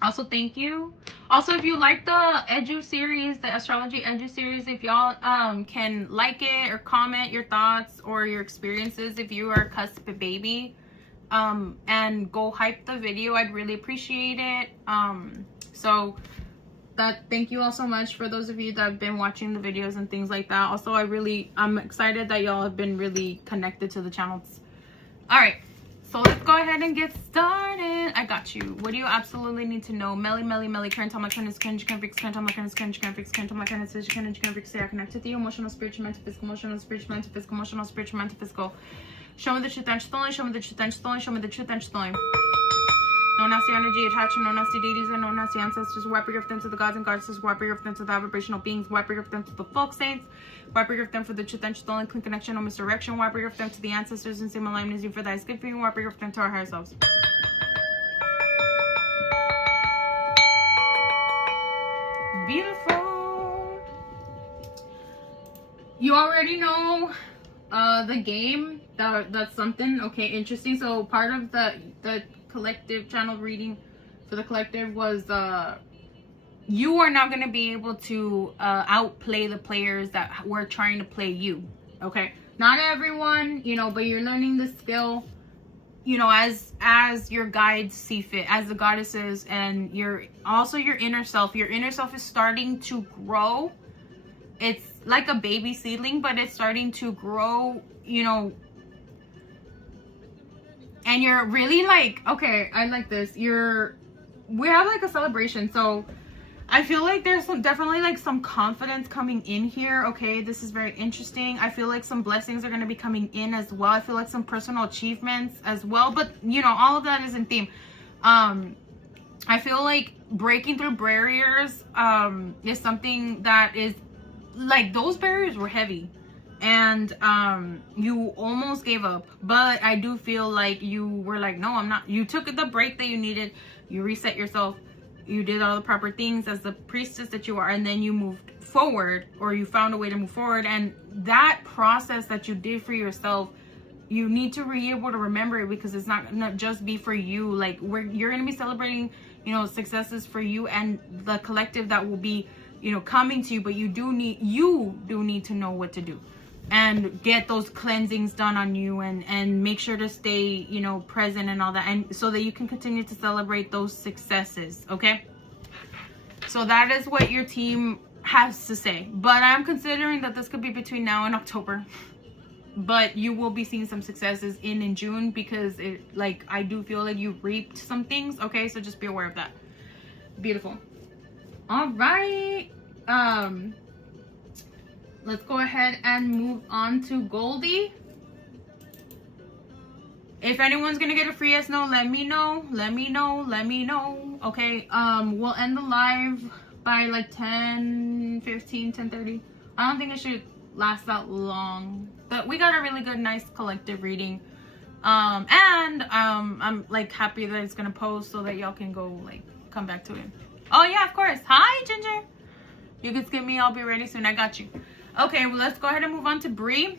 Also, thank you. Also, if you like the Edu series, the Astrology Edu series, if y'all can like it or comment your thoughts or your experiences if you are a cusp baby, and go hype the video, I'd really appreciate it. So thank you all so much for those of you that have been watching the videos and things like that. Also, I'm excited that y'all have been really connected to the channels. All right, so let's go ahead and get started. I got you. What do you absolutely need to know? Melly, current time, my kindness, can fix, current time, my kindness, can fix, current time, my kindness, can fix, stay connected to you, emotional, spiritual, mental, physical, emotional, spiritual, mental, physical, emotional, spiritual, mental, physical. Show me the truth and stolen, show me the truth and stolen, show me the truth and stolen. No nasty energy attachment, no nasty deities, and no nasty ancestors. Wipe your gift them to the gods and goddesses. Wipe your gift them to the vibrational beings. Wipe your gift them to the folk saints. Wipe your gift them for the truth and stolen, clean connection, no misdirection. Wipe your gift them to the ancestors and same alignment as you for that is good for you. Wipe your gift them to our higher selves. Beautiful. You already know the game. That's something okay, interesting. So part of the collective channel reading for the collective was you are not going to be able to outplay the players that were trying to play you. Okay, not everyone, you know, but you're learning the skill, you know, as your guides see fit, as the goddesses, and your inner self. Your inner self is starting to grow. It's like a baby seedling, but it's starting to grow, you know. And you're really like, okay, I like this. We have like a celebration. So I feel like there's definitely like some confidence coming in here. Okay, this is very interesting. I feel like some blessings are going to be coming in as well. I feel like some personal achievements as well. But, you know, all of that is in theme. I feel like breaking through barriers is something that is like, those barriers were heavy. And you almost gave up, but I do feel like you were like, no, I'm not. You took the break that you needed, you reset yourself, you did all the proper things as the priestess that you are, and then you moved forward, or you found a way to move forward. And that process that you did for yourself, you need to be able to remember it, because it's not just be for you. Like, you're gonna be celebrating, you know, successes for you and the collective that will be, you know, coming to you. But you do need to know what to do and get those cleansings done on you, and make sure to stay, you know, present and all that, and so that you can continue to celebrate those successes. Okay, so that is what your team has to say. But I'm considering that this could be between now and October, but you will be seeing some successes in June, because it, like, I do feel like you reaped some things. Okay, so just be aware of that. Beautiful. All right, let's go ahead and move on to Goldie. If anyone's gonna get a free SNO, let me know. Okay, we'll end the live by like 10:15, 10:30. I don't think it should last that long, but we got a really good, nice collective reading. I'm like happy that it's gonna post so that y'all can go like come back to it. Oh yeah, of course. Hi Ginger, you can skip me, I'll be ready soon. I got you. Okay, well, let's go ahead and move on to Bree.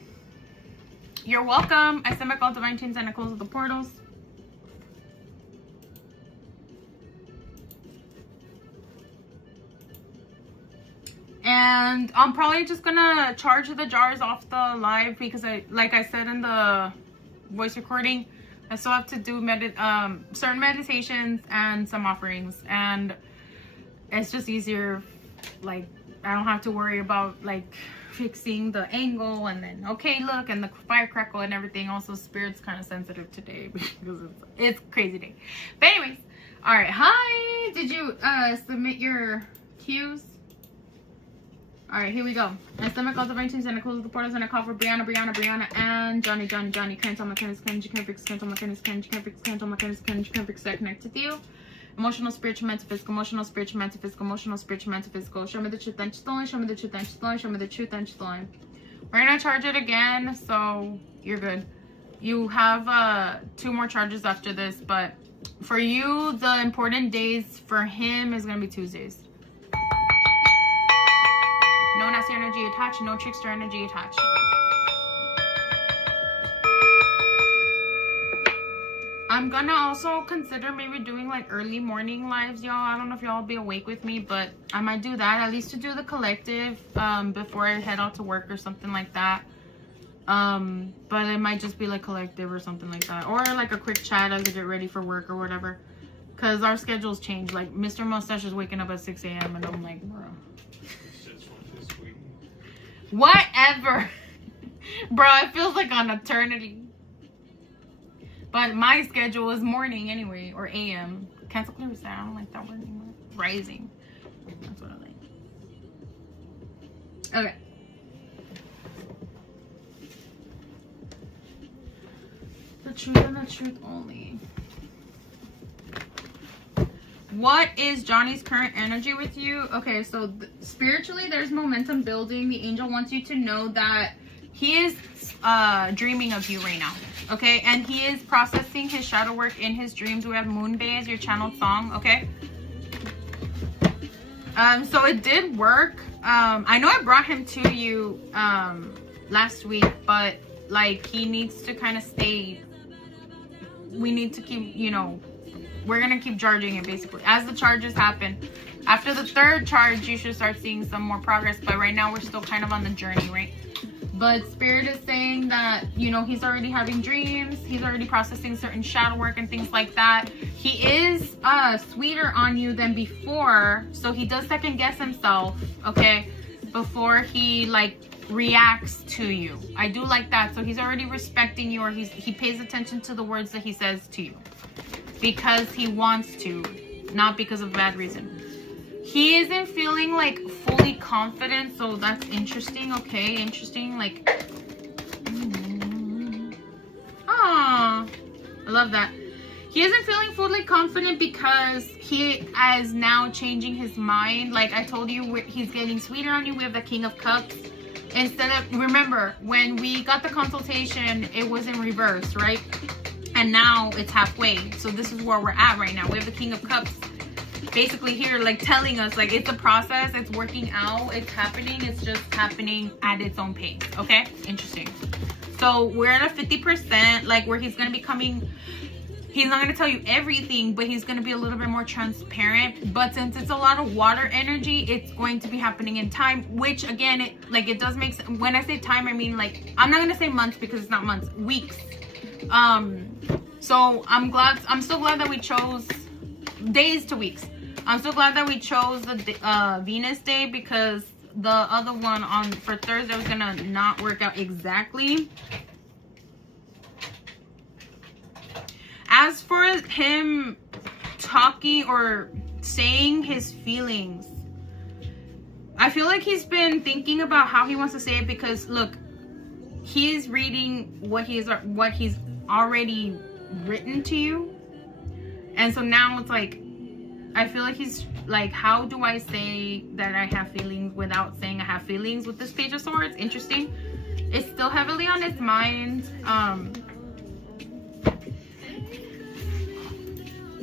You're welcome. I send back all divine teams and I close the portals. And I'm probably just gonna charge the jars off the live, because like I said in the voice recording, I still have to do certain meditations and some offerings, and it's just easier. Like, I don't have to worry about like fixing the angle and then okay look and the fire crackle and everything. Also, spirit's kind of sensitive today because it's crazy day. But anyways, all right. Hi, did you submit your cues? All right, here we go. I stomach all divine teams and I close the portals and I call for Brianna, and Johnny. Cancel my kindness, you can't fix, cancel my kindness, you can't fix, cancel my kindness, you can't fix, that connect with you. Emotional, spiritual, metaphysical, emotional, spiritual, metaphysical, emotional, spiritual, metaphysical. Show me the truth and she's lying, show me the truth and she's lying, show me the truth and she's lying. We're gonna charge it again, so you're good. You have 2 more charges after this, but for you, the important days for him is gonna be Tuesdays. No nasty energy attached, no trickster energy attached. I'm gonna also consider maybe doing like early morning lives, y'all. I don't know if y'all will be awake with me, but I might do that, at least to do the collective before I head out to work or something like that. But it might just be like collective or something like that, or like a quick chat as I get ready for work or whatever, because our schedules change. Like Mr. Mustache is waking up at 6 a.m. and I'm like, bro, whatever. Bro, it feels like an eternity. But my schedule is morning anyway, or AM. Cancel clear reset. I don't like that word anymore. Rising. That's what I like. Okay. The truth and the truth only. What is Johnny's current energy with you? Okay, so spiritually, there's momentum building. The angel wants you to know that he is dreaming of you right now. Okay, and he is processing his shadow work in his dreams. We have Moon Bay as your channeled song. Okay. So it did work. I know I brought him to you last week, but like he needs to kind of stay. We need to keep, you know, we're gonna keep charging it basically as the charges happen. After the 3rd charge, you should start seeing some more progress, but right now we're still kind of on the journey, right? But spirit is saying that, you know, he's already having dreams, he's already processing certain shadow work and things like that. He is sweeter on you than before, so he does second guess himself, okay, before he like reacts to you. I do like that. So he's already respecting you, or he pays attention to the words that he says to you because he wants to, not because of bad reason. He isn't feeling like fully confident, so that's interesting. Okay, interesting. Like, I love that. He isn't feeling fully confident because he is now changing his mind. Like I told you, he's getting sweeter on you. We have the King of Cups. Instead of, remember, when we got the consultation, it was in reverse, right? And now it's halfway. So this is where we're at right now. We have the King of Cups basically here, like telling us like it's a process, it's working out, it's happening, it's just happening at its own pace. Okay, interesting. So we're at a 50%, like where he's gonna be coming. He's not gonna tell you everything, but he's gonna be a little bit more transparent. But since it's a lot of water energy, it's going to be happening in time, which again, it does make sense. When I say time, I mean like, I'm not gonna say months because it's not months, weeks. So I'm so glad that we chose days to weeks. I'm so glad that we chose the Venus day, because the other one for Thursday was gonna not work out exactly. As for him talking or saying his feelings, I feel like he's been thinking about how he wants to say it, because look, he's reading what he's already written to you, and so now it's like, I feel like he's like, how do I say that I have feelings without saying I have feelings with this Page of Swords? Interesting. It's still heavily on his mind.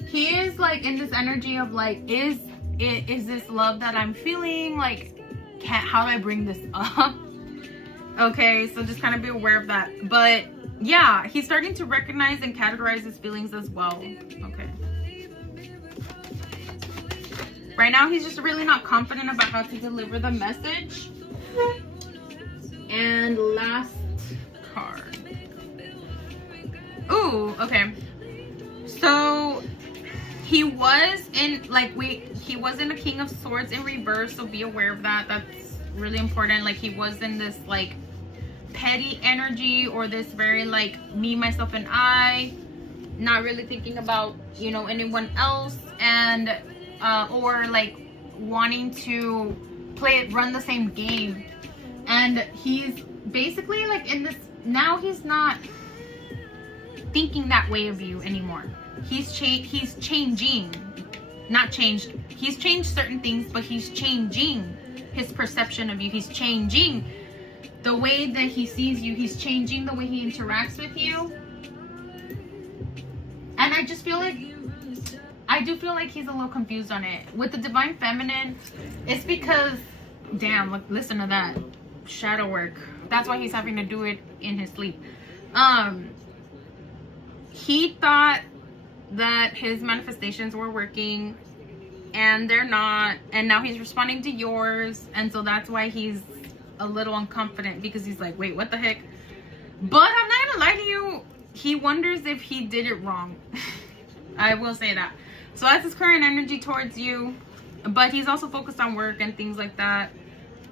He is like in this energy of like, is this love that I'm feeling? Like, how do I bring this up? Okay, so just kind of be aware of that. But yeah, he's starting to recognize and categorize his feelings as well. Okay. Right now, he's just really not confident about how to deliver the message. And last card. Ooh, Ooh, okay. So he was in he was in a King of Swords in reverse, so be aware of that. That's really important. Like he was in this like petty energy, or this very like me, myself, and I, not really thinking about, you know, anyone else, and or like wanting to run the same game. And he's basically like in this now, he's not thinking that way of you anymore. He's changing, not changed. He's changed certain things, but he's changing his perception of you. He's changing the way that he sees you. He's changing the way he interacts with you. And I just feel like, I do feel like he's a little confused on it. With the Divine Feminine, it's because, damn, look, listen to that. Shadow work. That's why he's having to do it in his sleep. He thought that his manifestations were working, and they're not. And now he's responding to yours. And so that's why he's a little unconfident, because he's like, wait, what the heck? But I'm not gonna lie to you, he wonders if he did it wrong. I will say that. So that's his current energy towards you, but he's also focused on work and things like that.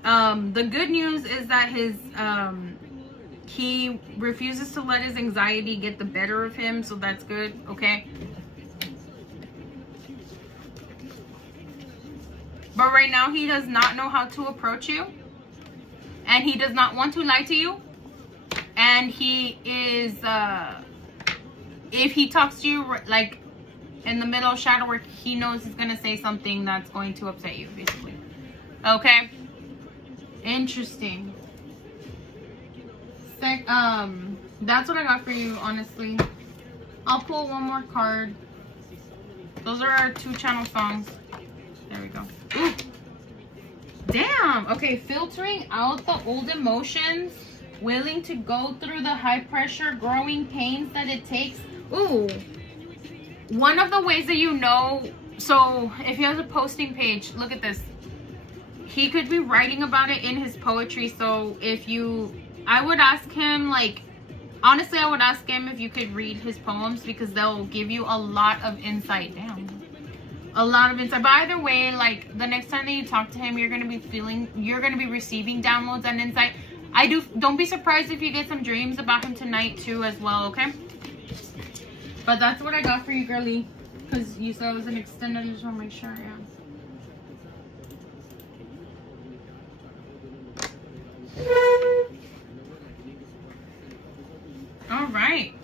The good news is that his he refuses to let his anxiety get the better of him, so that's good. Okay, but right now he does not know how to approach you, and he does not want to lie to you. And he is if he talks to you like in the middle of shadow work, he knows he's gonna say something that's going to upset you, basically. Okay, interesting. That's what I got for you, honestly. I'll pull one more card. Those are our 2 channel songs. There we go. Ooh. Damn. Okay, filtering out the old emotions, willing to go through the high pressure growing pains that it takes. Ooh. One of the ways that you know, so if he has a posting page, look at this. He could be writing about it in his poetry. So if you, I would ask him, like, honestly, I would ask him if you could read his poems, because they'll give you a lot of insight. Damn. A lot of insight. But either way, like, the next time that you talk to him, you're going to be receiving downloads and insight. Don't be surprised if you get some dreams about him tonight too as well, okay? But that's what I got for you, girly. Because you said it was an extended, I just want to make sure, yeah. All right.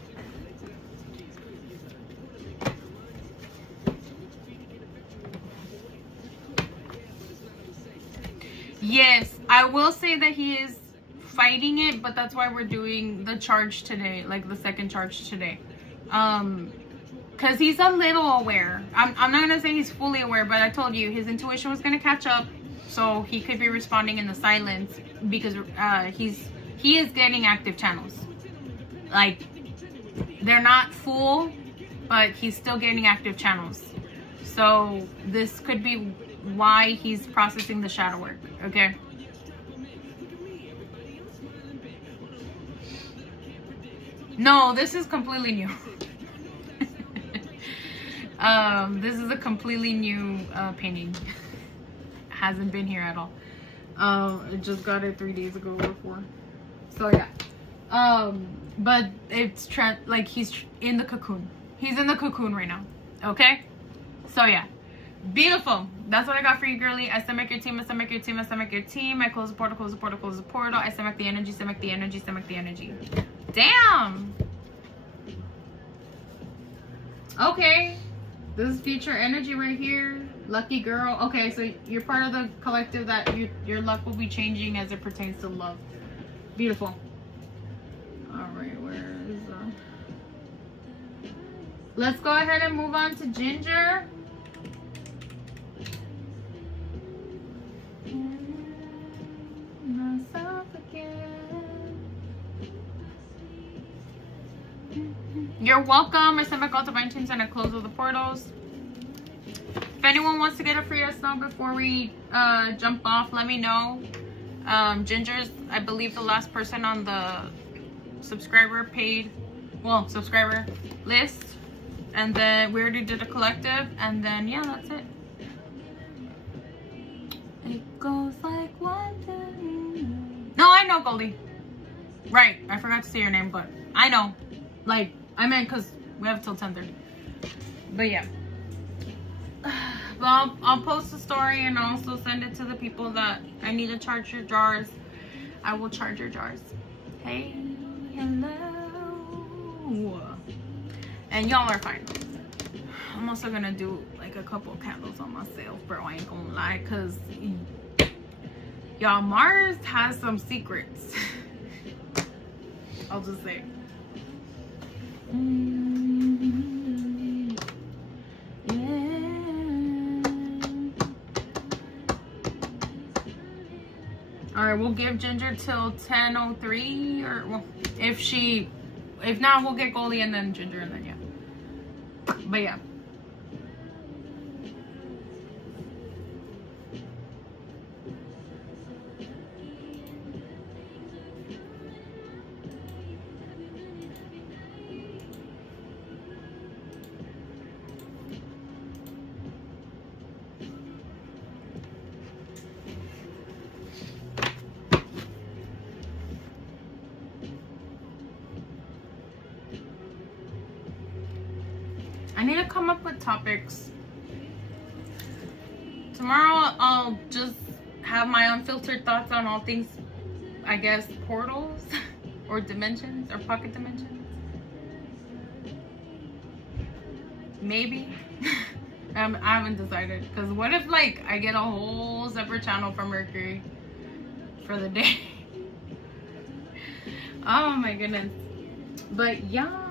Yes, I will say that he is fighting it, but that's why we're doing the charge today, like the second charge today. Because he's a little aware. I'm not gonna say he's fully aware, but I told you his intuition was gonna catch up, so he could be responding in the silence, because he is getting active channels. Like, they're not full, but he's still getting active channels. So this could be why he's processing the shadow work, okay? No, this is completely new. This is a completely new painting. Hasn't been here at all. I just got it 3 days ago or 4. So yeah. But it's like he's in the cocoon. He's in the cocoon right now. Okay? So yeah. Beautiful. That's what I got for you, girly. I stomach your team, I stomach your team, I stomach your team. I close the portal, close the portal, close the portal. I stomach the energy, stomach the energy, stomach the energy. Damn. Okay. This is future energy right here. Lucky girl. Okay, so you're part of the collective that your luck will be changing as it pertains to love. Beautiful. Alright, where is let's go ahead and move on to Ginger. You're welcome. I send back all divine teams and I close all the portals. If anyone wants to get a free SO before we jump off, let me know. Ginger's, I believe, the last person on the subscriber paid. Well, well, subscriber list. And then we already did a collective. And then, yeah, that's it. It goes like one, two. No, I know, Goldie. Right, I forgot to say your name, but I know. Like, I meant because we have till 10:30. But yeah. Well, I'll post the story and also send it to the people that I need to charge your jars. I will charge your jars. Hey, hello. And y'all are fine. I'm also gonna do like a couple of candles on myself, bro. I ain't gonna lie, cause y'all, Mars has some secrets. I'll just say. Yeah. All right, we'll give Ginger till 10:03, or well, if not, we'll get Goldie and then Ginger and then yeah. But yeah. I need to come up with topics. Tomorrow I'll just have my unfiltered thoughts on all things, I guess, portals or dimensions or pocket dimensions. Maybe. I haven't decided, because what if like I get a whole separate channel for Mercury for the day? Oh my goodness. But yeah.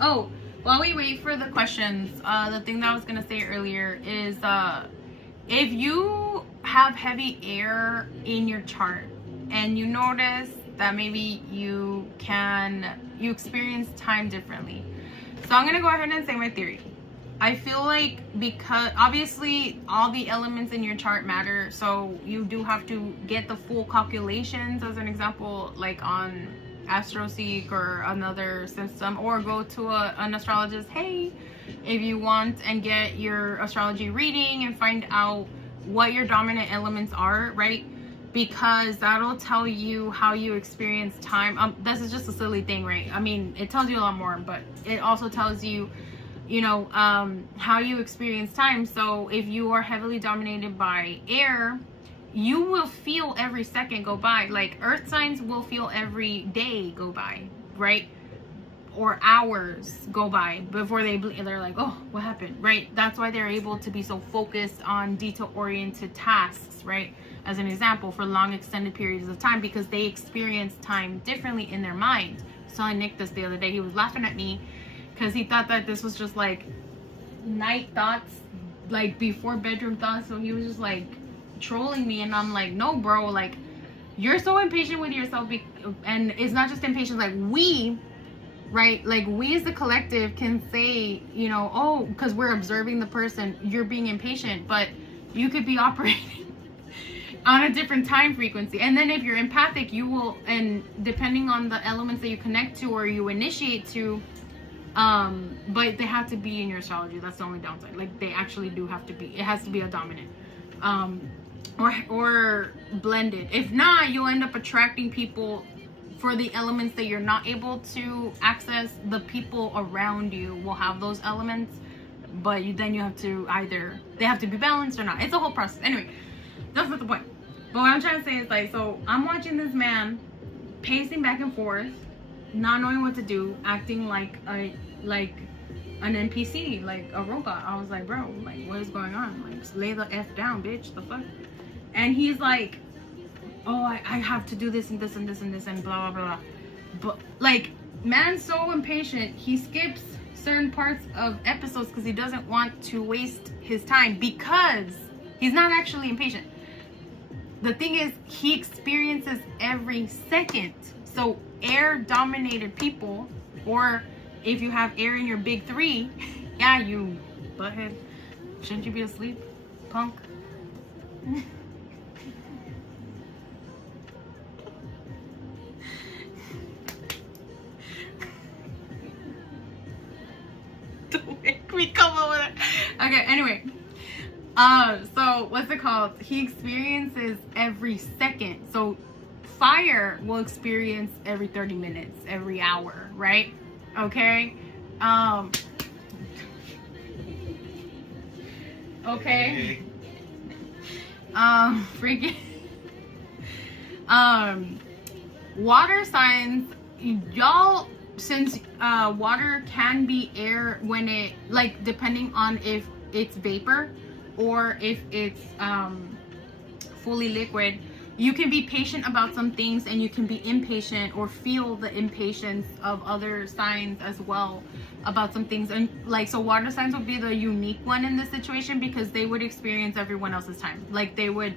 Oh, while we wait for the questions, the thing that I was gonna say earlier is if you have heavy air in your chart and you notice that maybe you experience time differently. So I'm gonna go ahead and say my theory. I feel like, because obviously all the elements in your chart matter, so you do have to get the full calculations, as an example, like on Astro or another system, or go to an astrologist, hey, if you want, and get your astrology reading and find out what your dominant elements are, right? Because that'll tell you how you experience time. This is just a silly thing, right? I mean, it tells you a lot more, but it also tells you, you know, how you experience time. So if you are heavily dominated by air, you will feel every second go by. Like earth signs will feel every day go by, right? Or hours go by before they're like, oh, what happened, right? That's why they're able to be so focused on detail-oriented tasks, right? As an example, for long extended periods of time, because they experience time differently in their mind. I was telling Nick this the other day. He was laughing at me because he thought that this was just like night thoughts, like before bedroom thoughts. So he was just like trolling me, and I'm like, no bro, like you're so impatient with yourself, and it's not just impatience, like we, right, like we as the collective can say, you know, oh, because we're observing the person, you're being impatient, but you could be operating on a different time frequency. And then if you're empathic, you will, and depending on the elements that you connect to or you initiate to, but they have to be in your astrology. That's the only downside. Like they actually do have to be, it has to be a dominant, or blended. If not, you'll end up attracting people for the elements that you're not able to access. The people around you will have those elements, but then you have to either, they have to be balanced or not. It's a whole process. Anyway, that's not the point. But what I'm trying to say is, like, so I'm watching this man pacing back and forth, not knowing what to do, acting like an NPC, like a robot. I was like, bro, like, what is going on? Like, lay the F down, bitch. The fuck? And he's like, oh, I have to do this and this and this and this and blah, blah, blah. But, like, man's so impatient, he skips certain parts of episodes because he doesn't want to waste his time, because he's not actually impatient. The thing is, he experiences every second. So air-dominated people, or if you have air in your big three, yeah, you butthead. Shouldn't you be asleep, punk? We come up with it. Okay, anyway. So what's it called? He experiences every second. So fire will experience every 30 minutes, every hour, right? Okay. Okay. Freaking. Water signs, y'all, since water can be air when it, like, depending on if it's vapor or if it's fully liquid, you can be patient about some things and you can be impatient or feel the impatience of other signs as well about some things. And like, so water signs would be the unique one in this situation because they would experience everyone else's time. Like they would,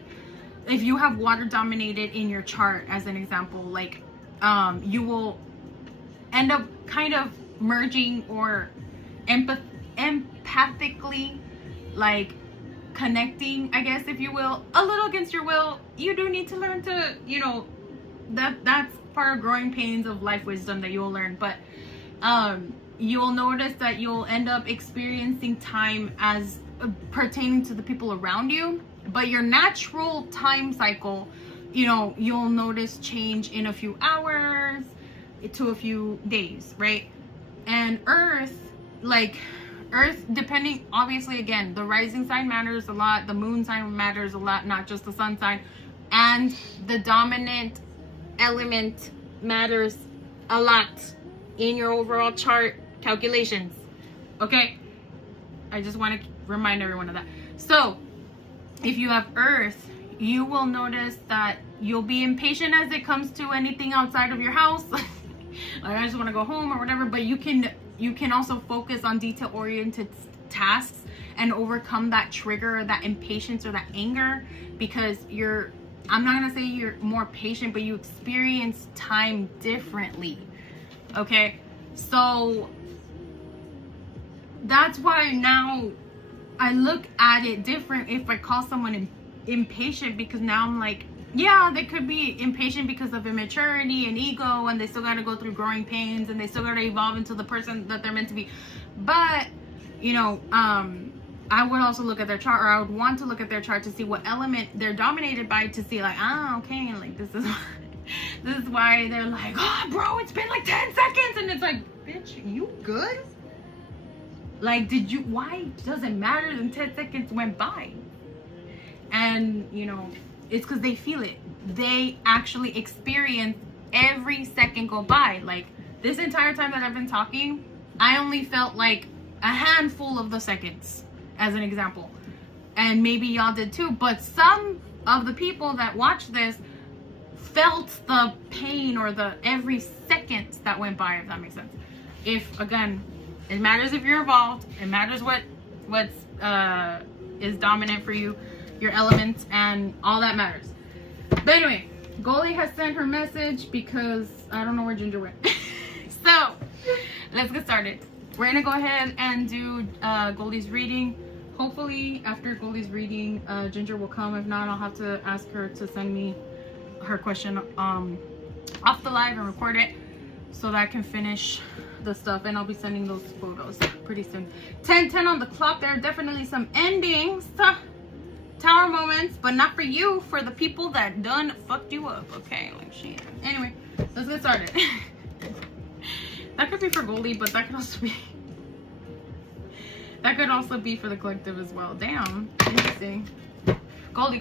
if you have water dominated in your chart as an example, like you will end up kind of merging or empathically, like connecting, I guess, if you will, a little against your will. You do need to learn to, you know, that's part of growing pains of life wisdom that you'll learn. But you'll notice that you'll end up experiencing time as pertaining to the people around you, but your natural time cycle, you know, you'll notice change in a few hours to a few days, right? And Earth, depending, obviously, again, the rising sign matters a lot, the moon sign matters a lot, not just the sun sign, and the dominant element matters a lot in your overall chart calculations. Okay, I just want to remind everyone of that. So if you have Earth, you will notice that you'll be impatient as it comes to anything outside of your house. Like, I just want to go home or whatever, but you can also focus on detail-oriented tasks and overcome that trigger, or that impatience, or that anger, because I'm not going to say you're more patient, but you experience time differently. Okay? So that's why now I look at it different if I call someone impatient, because now I'm like, yeah, they could be impatient because of immaturity and ego, and they still got to go through growing pains, and they still got to evolve into the person that they're meant to be. But, you know, I would also look at their chart, or I would want to look at their chart to see what element they're dominated by, to see like, okay, like this is why they're like, oh, bro, it's been like 10 seconds, and it's like, bitch, you good? Like, why does it matter than 10 seconds went by? And, you know, it's because they feel it. They actually experience every second go by. Like, this entire time that I've been talking, I only felt like a handful of the seconds, as an example. And maybe y'all did too. But some of the people that watch this felt the pain or the every second that went by, if that makes sense. If, again, it matters if you're involved. It matters what's is dominant for you, your elements, and all that matters. But anyway, Goldie has sent her message because I don't know where Ginger went. So let's get started. We're gonna go ahead and do Goldie's reading. Hopefully after Goldie's reading, Ginger will come. If not, I'll have to ask her to send me her question off the live and record it so that I can finish the stuff, and I'll be sending those photos pretty soon. 10:10 on the clock. There are definitely some endings, tower moments, but not for you, for the people that done fucked you up. Okay, like shit. Anyway, let's get started. That could be for Goldie, but that could also be for the collective as well. Damn, interesting. Goldie.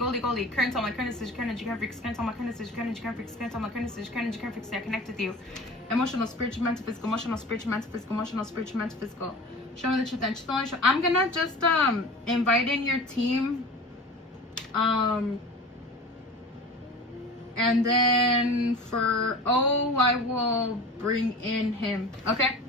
Current on my current you can't fix. Current on my current you can't fix. Current on my current you can't fix. I connect with you. Emotional, spiritual, mental, physical. Emotional, spiritual, mental, physical. Emotional, spiritual, mental, physical. Show me the truth and show. I'm gonna just invite in your team. And then for I will bring in him. Okay.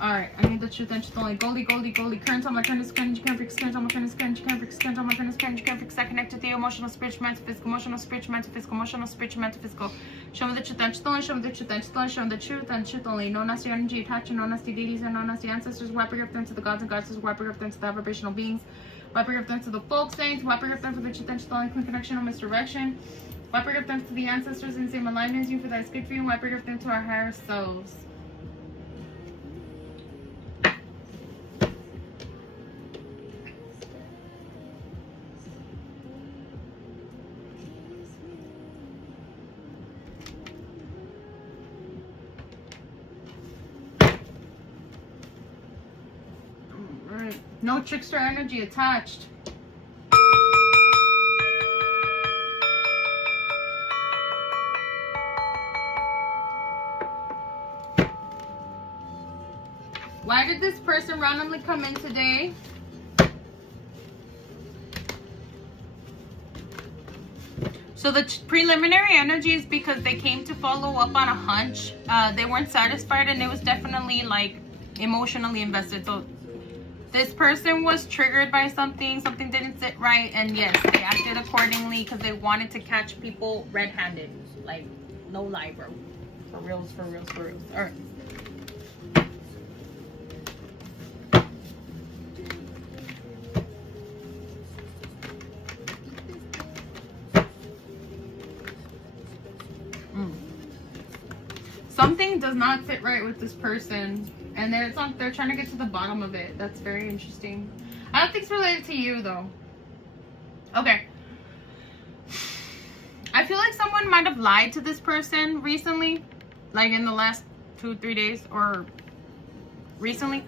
All right. I need the truth and truth only. Goldie. Current on my current you can't fix. Current on my current you can't fix. Current on my current you can't fix. I connect with you. Emotional, spiritual, mental, physical. Emotional, spiritual, mental, physical. Emotional, spiritual, mental, physical. Show me the truth and truth only. Show me the truth and truth only. Show me the truth and truth only. No nasty energy attachment. No nasty deities and no nasty ancestors. Wiping up them to the gods and goddesses. Wiping up them to the vibrational beings. Wiping up them to the folk saints. Wiping up them for the truth and truth only. Clean connection or misdirection. Wiping up them to the ancestors in the same alignment as you, for that is good for you. Wiping up them to our higher selves. No trickster energy attached. Why did this person randomly come in today? So the preliminary energy is because they came to follow up on a hunch. They weren't satisfied, and it was definitely like emotionally invested. So this person was triggered by something didn't sit right, and yes, they acted accordingly because they wanted to catch people red-handed. Like, no lie, bro. For reals, for reals, for reals. All right. Something does not sit right with this person, and they're trying to get to the bottom of it. That's very interesting. I don't think it's related to you though. Okay. I feel like someone might have lied to this person recently, like in the last 2-3 days or recently.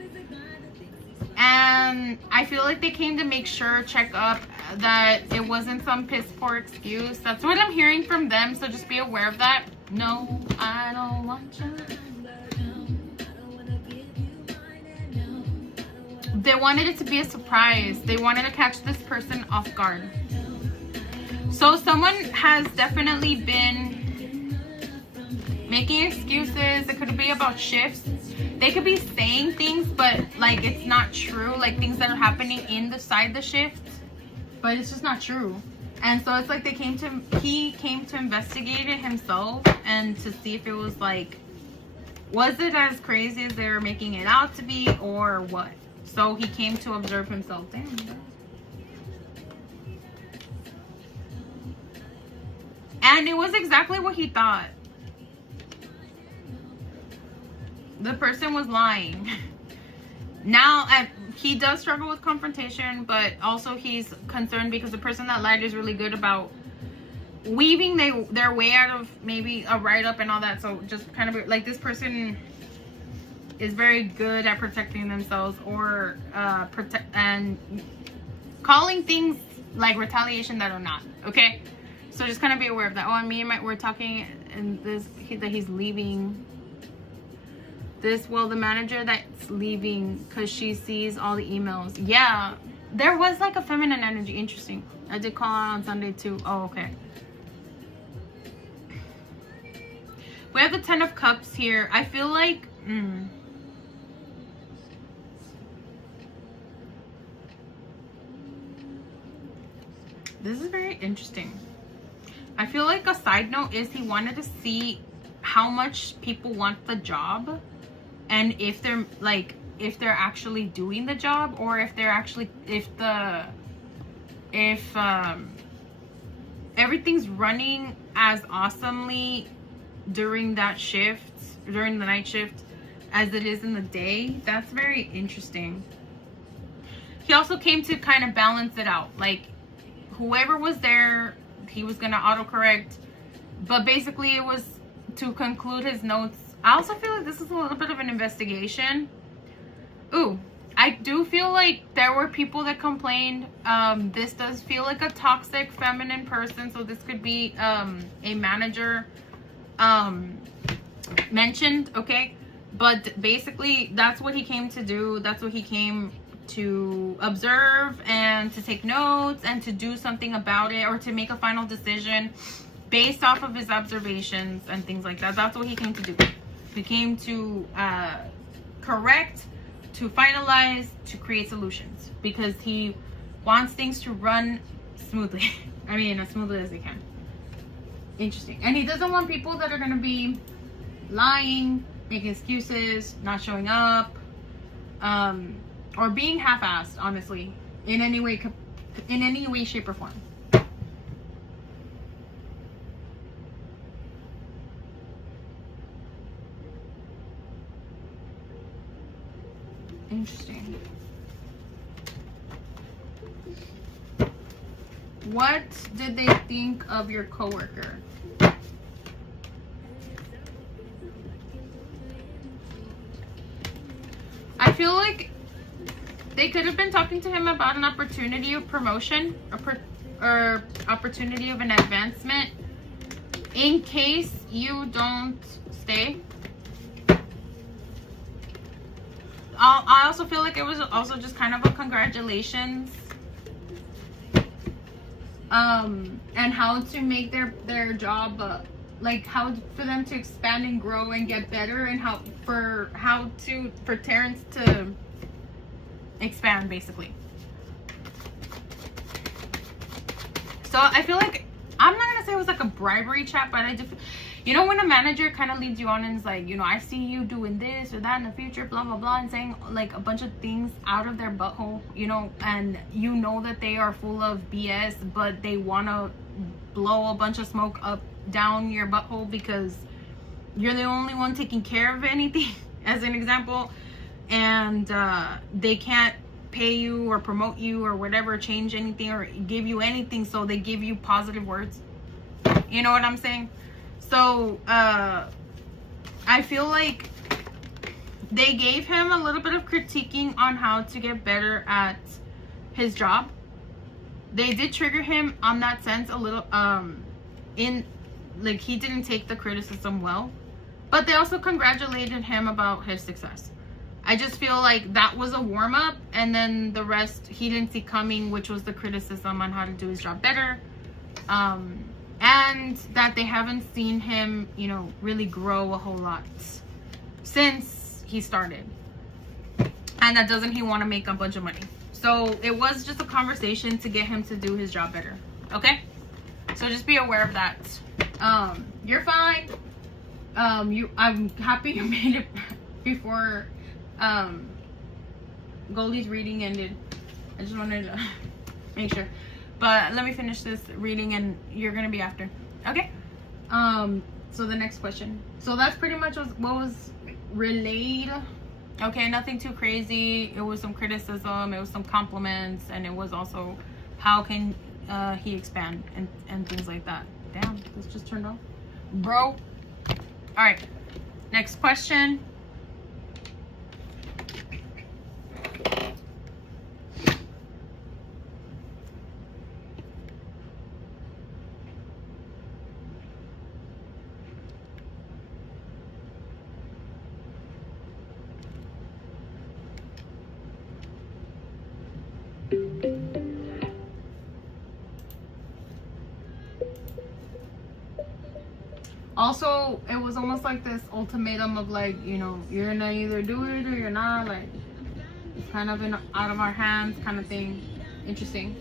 And I feel like they came to make sure, check up that it wasn't some piss poor excuse. That's what I'm hearing from them, so just be aware of that. No, I don't want you. They wanted it to be a surprise. They wanted to catch this person off guard. So someone has definitely been making excuses. It could be about shifts. They could be saying things, but like it's not true. Like things that are happening inside the shift, but it's just not true. And so it's like he came to investigate it himself and to see if it was like, was it as crazy as they were making it out to be or what? So he came to observe himself. Damn. And it was exactly what he thought. The person was lying. Now, he does struggle with confrontation, but also he's concerned because the person that lied is really good about weaving their way out of maybe a write-up and all that. So just kind of like this person is very good at protecting themselves or and calling things like retaliation that are not. Okay, so just kind of be aware of that. Oh, and me and we're talking, and that he's leaving. Well, the manager that's leaving because she sees all the emails. Yeah, there was like a feminine energy. Interesting. I did call out on Sunday too. Oh, okay. We have the 10 of Cups here. I feel like this is very interesting. I feel like a side note is he wanted to see how much people want the job. And if they're actually doing the job, or if everything's running as awesomely during that shift, during the night shift, as it is in the day. That's very interesting. He also came to kind of balance it out. Like whoever was there, he was gonna autocorrect, but basically it was to conclude his notes. I also feel like this is a little bit of an investigation. Ooh, I do feel like there were people that complained. This does feel like a toxic feminine person. So this could be a manager mentioned, okay? But basically, that's what he came to do. That's what he came to observe and to take notes and to do something about it, or to make a final decision based off of his observations and things like that. That's what he came to do. He came to correct, to finalize, to create solutions, because he wants things to run smoothly. I mean, as smoothly as they can. Interesting. And he doesn't want people that are going to be lying, making excuses, not showing up, or being half-assed, honestly, in any way, shape, or form. Interesting. What did they think of your coworker? I feel like They could have been talking to him about an opportunity of promotion or opportunity of an advancement in case you don't stay. I also feel like it was also just kind of a congratulations, and how to make their job, like how for them to expand and grow and get better, and how for Terrence to expand, basically. So I feel like, I'm not gonna say it was like a bribery chat, but I just, you know, when a manager kind of leads you on and is like, you know, I see you doing this or that in the future, blah blah blah, and saying like a bunch of things out of their butthole, you know, and you know that they are full of BS, but they want to blow a bunch of smoke up down your butthole because you're the only one taking care of anything, as an example, and they can't pay you or promote you or whatever, change anything or give you anything, so they give you positive words. You know what I'm saying? So I feel like they gave him a little bit of critiquing on how to get better at his job. They did trigger him on that sense a little, in like he didn't take the criticism well, but they also congratulated him about his success. I just feel like that was a warm-up, and then the rest he didn't see coming, which was the criticism on how to do his job better, and that they haven't seen him, you know, really grow a whole lot since he started, and that doesn't he want to make a bunch of money. So it was just a conversation to get him to do his job better. Okay, so just be aware of that. You're fine. I'm happy you made it before Goldie's reading ended. I just wanted to make sure, but let me finish this reading and you're gonna be after. Okay, so the next question, so that's pretty much what was relayed. Okay, nothing too crazy. It was some criticism, it was some compliments, and it was also how can he expand and things like that. Damn, this just turned off, bro. All right, next question. Also, it was almost like this ultimatum of like, you know, you're gonna either do it or you're not, like it's kind of out of our hands kind of thing. Interesting.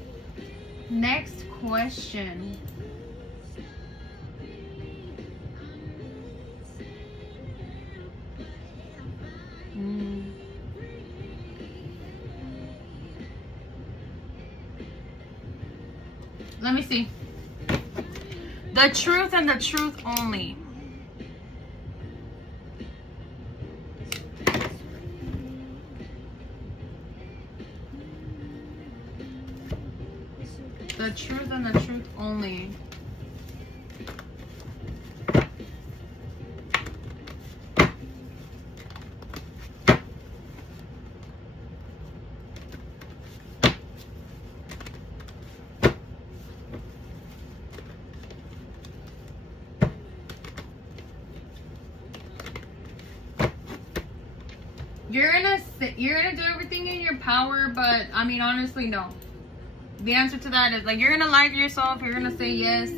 Next question. Let me see. The truth and the truth only. The truth and the truth only. You're gonna do everything in your power, but I mean, honestly, no. The answer to that is like, you're gonna lie to yourself, you're gonna say yes,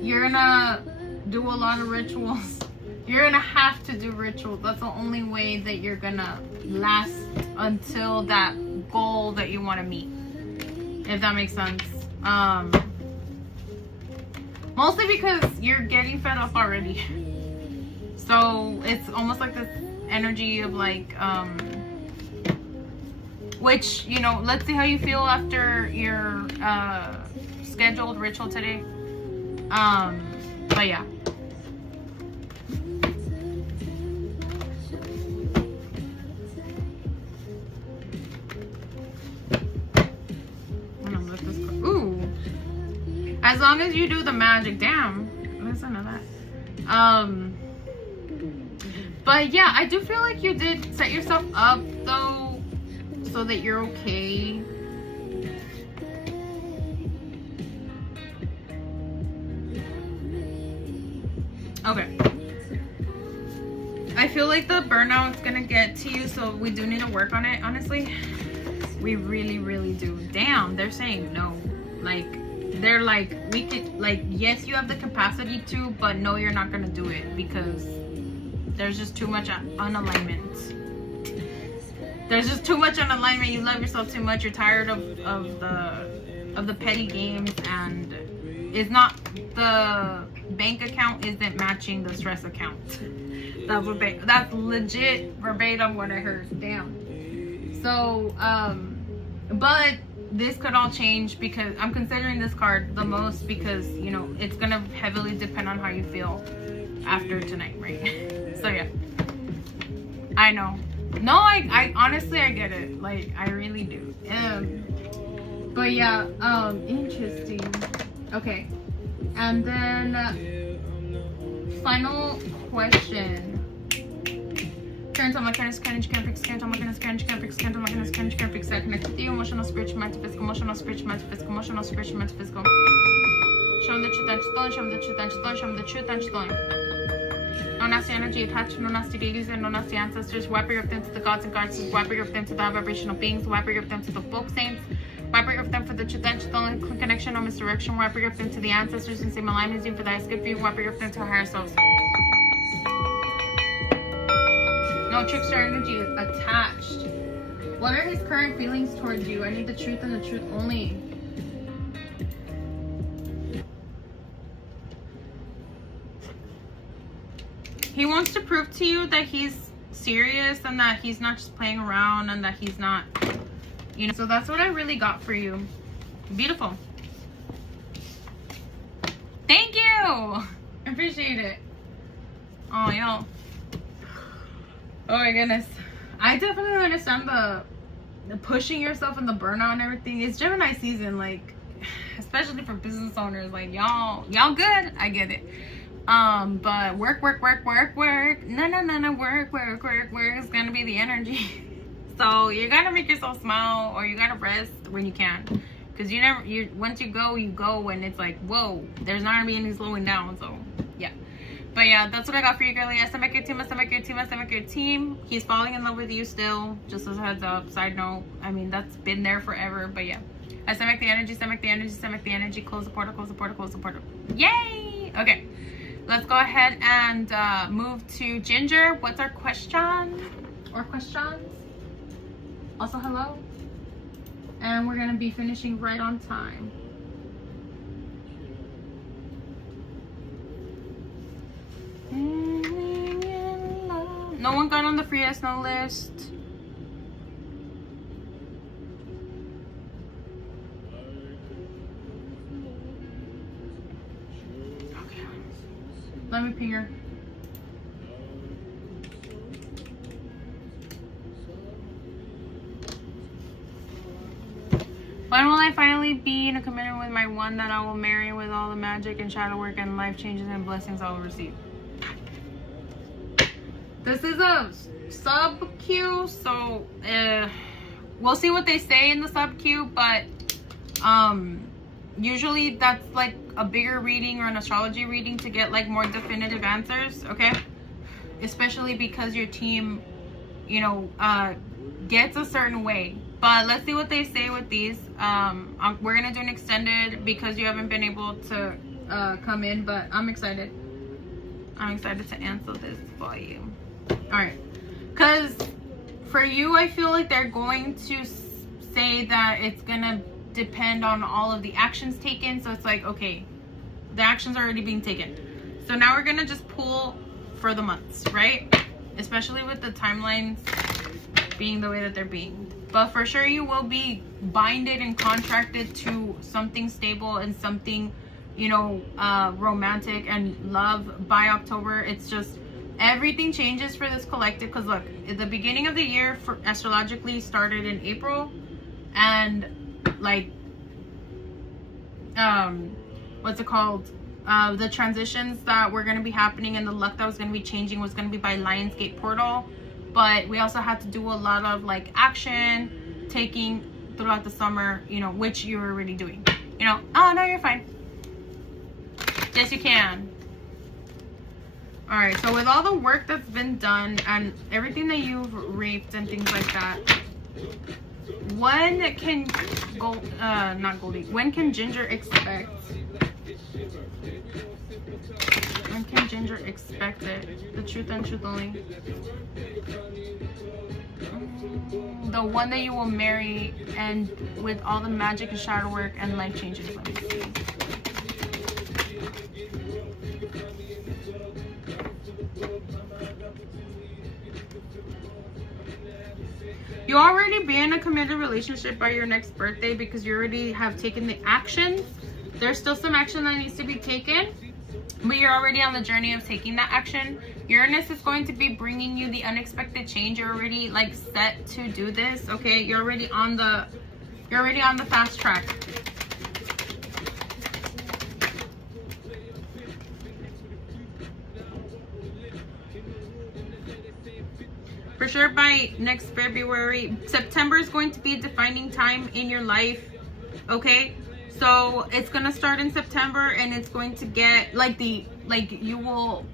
you're gonna do a lot of rituals, you're gonna have to do rituals. That's the only way that you're gonna last until that goal that you want to meet, if that makes sense. Mostly because you're getting fed up already. So it's almost like this energy of like, which, you know, let's see how you feel after your scheduled ritual today. But yeah. I'm gonna let this go. Ooh. As long as you do the magic, damn. Listen to that. But yeah, I do feel like you did set yourself up though so that you're okay. Okay. I feel like the burnout's gonna get to you, so we do need to work on it, honestly. We really, really do. Damn, they're saying no. Like, they're like, we could, like, yes, you have the capacity to, but no, you're not gonna do it because there's just too much unalignment. There's just too much unalignment. You love yourself too much. You're tired of the petty games, and it's not, the bank account isn't matching the stress account. That's legit verbatim what I heard. Damn. So, but this could all change because I'm considering this card the most because, you know, it's gonna heavily depend on how you feel after tonight, right? So yeah, I know. No, I honestly, I get it. Like, I really do. But yeah, interesting. Okay, and then final question. Current on my current current can fix current on my current can fix current on my current can fix that connect with the emotional, spiritual, mental, physical, emotional, spiritual, mental, physical, emotional, spiritual, mental, physical. Show me the truth and stone, show me the truth and stone, show me the truth and stone. No nasty energy attached, no nasty deities, and no nasty ancestors. Wipe your them to the gods and goddesses, wipe your them to the vibrational beings, wipe your them to the folk saints, wipe your them for the truth and stone connection or misdirection, wipe your them to the ancestors and same alignment for that is good for you, wipe your them to our higher selves. No trickster energy attached. What are his current feelings towards you? I need the truth and the truth only. He wants to prove to you that he's serious and that he's not just playing around and that he's not, you know. So that's what I really got for you. Beautiful. Thank you. I appreciate it. Oh, y'all. Oh my goodness. I definitely understand the pushing yourself and the burnout and everything. It's Gemini season, like, especially for business owners. Like, y'all good. I get it. But work. No, work is gonna be the energy. So you gotta make yourself smile, or you gotta rest when you can. Cause once you go, and it's like, whoa, there's not gonna be any slowing down. So yeah. But yeah, that's what I got for you, girlie. I stomach your team. He's falling in love with you still. Just as a heads up, side note. I mean, that's been there forever, but yeah. I stomach the energy. Close the portal. Yay! Okay. Let's go ahead and move to Ginger. What's our question? Or questions? Also, hello. And we're going to be finishing right on time. No one got on the free no list. Let me ping her. When will I finally be in a commitment with my one that I will marry, with all the magic and shadow work and life changes and blessings I will receive? This is a sub Q, so we'll see what they say in the sub Q, but usually that's like a bigger reading or an astrology reading to get like more definitive answers, okay? Especially because your team, you know, gets a certain way. But let's see what they say with these. We're gonna do an extended because you haven't been able to come in, but I'm excited. I'm excited to answer this for you. All right, because for you, I feel like they're going to say that it's gonna depend on all of the actions taken. So it's like, okay, the actions are already being taken, so now we're gonna just pull for the months, right? Especially with the timelines being the way that they're being. But for sure you will be binded and contracted to something stable and something, you know, romantic and love by October. It's just everything changes for this collective, because look, at the beginning of the year for astrologically started in April, and like what's it called, the transitions that were going to be happening and the luck that was going to be changing was going to be by Lionsgate portal. But we also had to do a lot of like action taking throughout the summer, you know, which you're already doing. You know, oh no, you're fine. Yes, you can. All right, so with all the work that's been done and everything that you've reaped and things like that, when can when can Ginger expect? When can Ginger expect it? The truth and truth only. The one that you will marry, and with all the magic and shadow work and life changes. Let me see. You already be in a committed relationship by your next birthday because you already have taken the action. There's still some action that needs to be taken, but you're already on the journey of taking that action. Uranus is going to be bringing you the unexpected change. You're already like set to do this. Okay, you're already on the fast track. For sure by next February. September is going to be a defining time in your life. Okay, so it's gonna start in September and it's going to get you will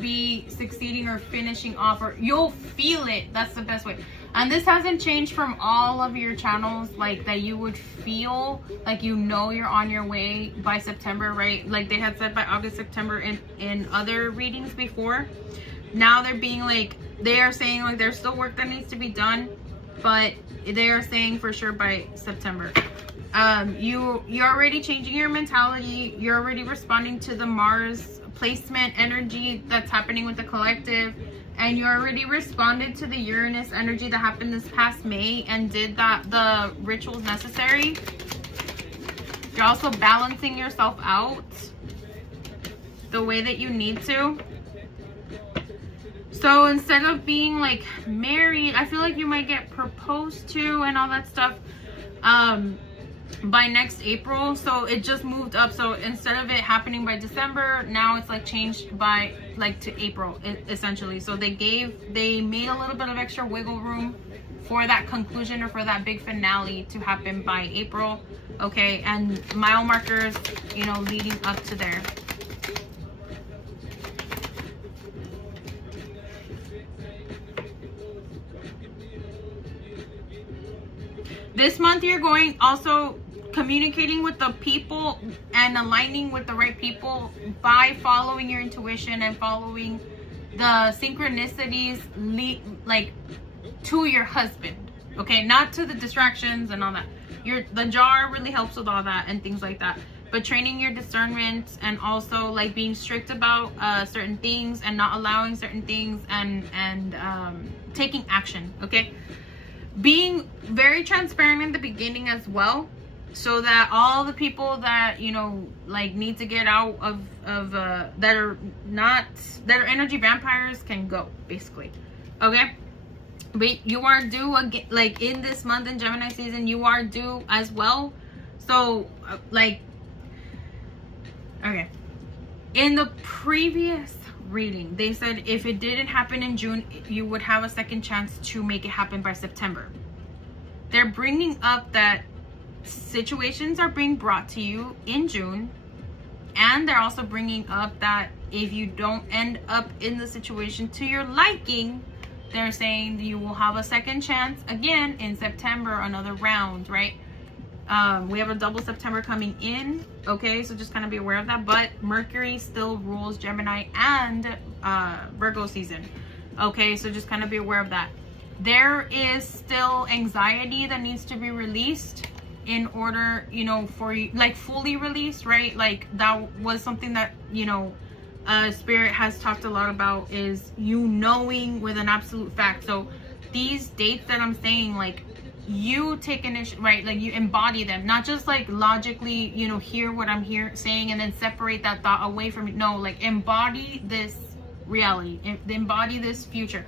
be succeeding or finishing off, or you'll feel it. That's the best way. And this hasn't changed from all of your channels, like that you would feel like, you know, you're on your way by September, right? Like they had said by August, September in other readings before. Now they're being like, they are saying like there's still work that needs to be done, but they are saying for sure by September. You're already changing your mentality. You're already responding to the Mars placement energy that's happening with the collective, and you already responded to the Uranus energy that happened this past May and did the rituals necessary. You're also balancing yourself out the way that you need to. So instead of being like married, I feel like you might get proposed to and all that stuff by next April. So it just moved up. So instead of it happening by December, now it's like changed by like to April essentially. So they made a little bit of extra wiggle room for that conclusion or for that big finale to happen by April. Okay, and mile markers, you know, leading up to there. This month you're going also communicating with the people and aligning with the right people by following your intuition and following the synchronicities like to your husband. Okay, not to the distractions and all that. The jar really helps with all that and things like that. But training your discernment and also like being strict about certain things and not allowing certain things and taking action. Okay. Being very transparent in the beginning as well, so that all the people that, you know, like need to get out of that are energy vampires can go, basically. Okay, but you are due again, like in this month in Gemini season, you are due as well. So like, okay, in the previous reading they said if it didn't happen in June, you would have a second chance to make it happen by September. They're bringing up that situations are being brought to you in June, and they're also bringing up that if you don't end up in the situation to your liking, they're saying you will have a second chance again in September, another round, right? We have a double September coming in. Okay, so just kind of be aware of that. But Mercury still rules Gemini and Virgo season. Okay, so just kind of be aware of that. There is still anxiety that needs to be released in order, you know, for you, like fully released, right? Like that was something that, you know, Spirit has talked a lot about, is you knowing with an absolute fact. So these dates that I'm saying, like, you take initiative, right? Like you embody them, not just like logically, you know, hear what I'm saying and then separate that thought away from it. No, like embody this reality, embody this future.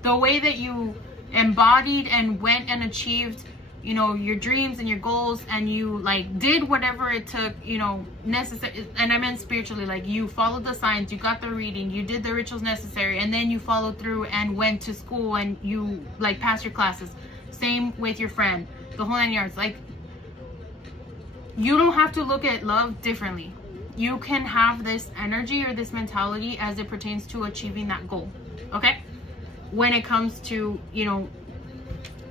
The way that you embodied and went and achieved, you know, your dreams and your goals, and you like did whatever it took, you know, necessary. And I meant spiritually, like you followed the signs, you got the reading, you did the rituals necessary, and then you followed through and went to school and you like passed your classes. Same with your friend, the whole 9 yards. Like, you don't have to look at love differently. You can have this energy or this mentality as it pertains to achieving that goal, okay? When it comes to, you know,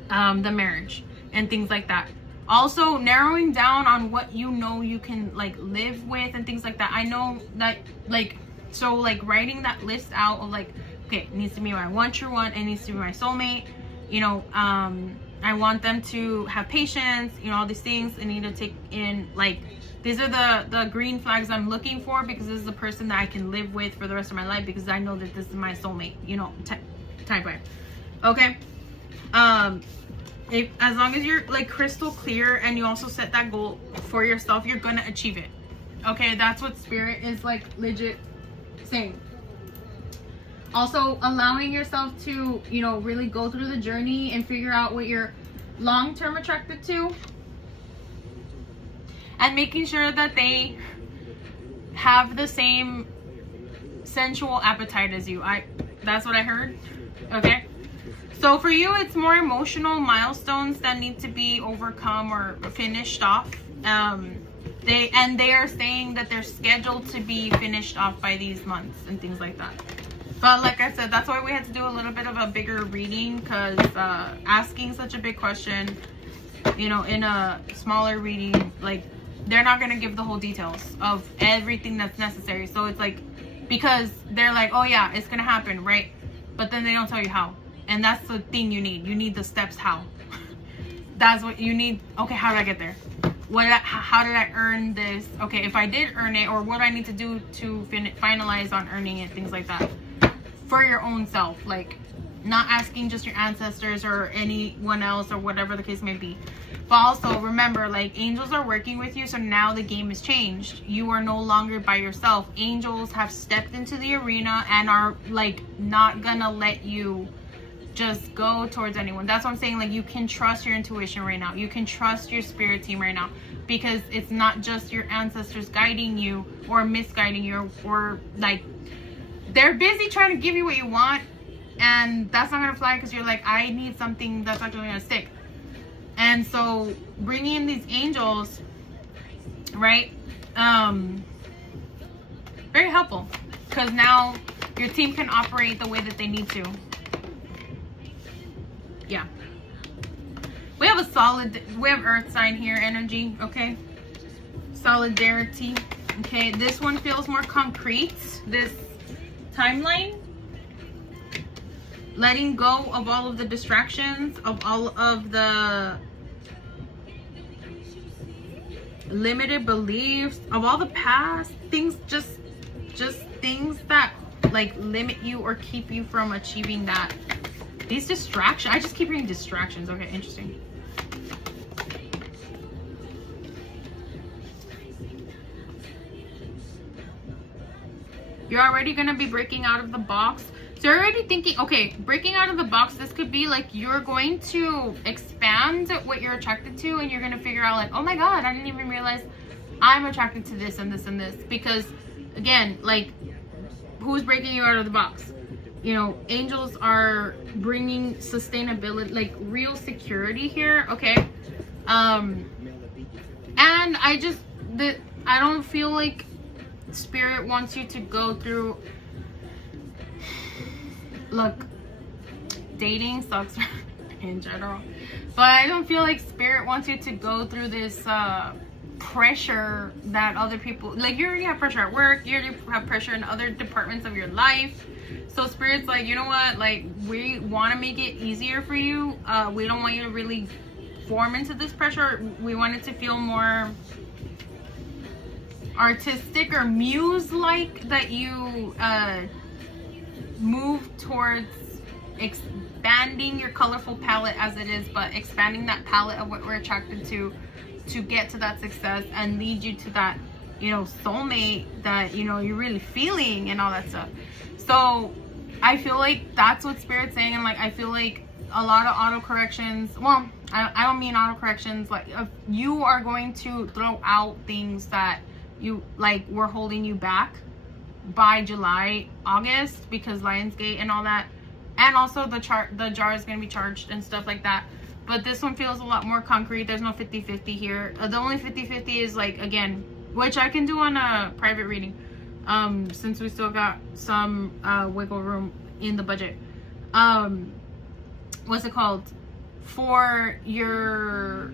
the marriage and things like that. Also, narrowing down on what you know you can, like, live with and things like that. I know that, like, so, like, writing that list out of, like, okay, it needs to be my one true one, it needs to be my soulmate, you know, I want them to have patience, you know, all these things. I need to take in, like, these are the green flags I'm looking for, because this is the person that I can live with for the rest of my life, because I know that this is my soulmate, you know, type way. Okay? If, as long as you're, like, crystal clear and you also set that goal for yourself, you're gonna achieve it. Okay? That's what Spirit is, like, legit saying. Also, allowing yourself to, you know, really go through the journey and figure out what you're long-term attracted to. And making sure that they have the same sensual appetite as you. That's what I heard. Okay? So for you, it's more emotional milestones that need to be overcome or finished off. They are saying that they're scheduled to be finished off by these months and things like that. But like I said, that's why we had to do a little bit of a bigger reading, because asking such a big question, you know, in a smaller reading, like, they're not going to give the whole details of everything that's necessary. So it's like, because they're like, oh yeah, it's going to happen, right? But then they don't tell you how. And that's the thing you need. You need the steps how. That's what you need. Okay, how did I get there? How did I earn this? Okay, if I did earn it, or what do I need to do to finalize on earning it, things like that. For your own self, like, not asking just your ancestors or anyone else or whatever the case may be. But also remember, like, angels are working with you, so now the game has changed. You are no longer by yourself. Angels have stepped into the arena and are, like, not gonna let you just go towards anyone. That's what I'm saying. Like, you can trust your intuition right now. You can trust your spirit team right now, because it's not just your ancestors guiding you or misguiding you, or like, they're busy trying to give you what you want, and that's not gonna fly, because you're like, I need something that's actually gonna stick. And so bringing in these angels, right, very helpful, because now your team can operate the way that they need to. Yeah, we have earth sign here energy. Okay, solidarity. Okay, this one feels more concrete, this timeline. Letting go of all of the distractions, of all of the limited beliefs, of all the past things, just things that, like, limit you or keep you from achieving that. These distractions, I just keep reading distractions. Okay, interesting. You're already going to be breaking out of the box. So you're already thinking, okay, breaking out of the box, this could be like you're going to expand what you're attracted to, and you're going to figure out, like, oh my God, I didn't even realize I'm attracted to this and this and this. Because, again, like, who's breaking you out of the box? You know, angels are bringing sustainability, like, real security here, okay? And I don't feel like Spirit wants you to go through, look, dating sucks in general, but I don't feel like Spirit wants you to go through this pressure that other people, like, you already have pressure at work, you already have pressure in other departments of your life. So Spirit's like, you know what, like, we want to make it easier for you. We don't want you to really form into this pressure. We want it to feel more artistic or muse-like, that you move towards expanding your colorful palette as it is, but expanding that palette of what we're attracted to get to that success and lead you to that, you know, soulmate that, you know, you're really feeling and all that stuff. So I feel like that's what Spirit's saying. And, like, I feel like a lot of auto-corrections, well, I don't mean auto-corrections, like, you are going to throw out things that you, like, were holding you back by July, August, because Lionsgate and all that. and also the jar is going to be charged and stuff like that. But this one feels a lot more concrete. There's no 50-50 here. The only 50-50 is like, again, which I can do on a private reading, since we still got some wiggle room in the budget. What's it called? For your,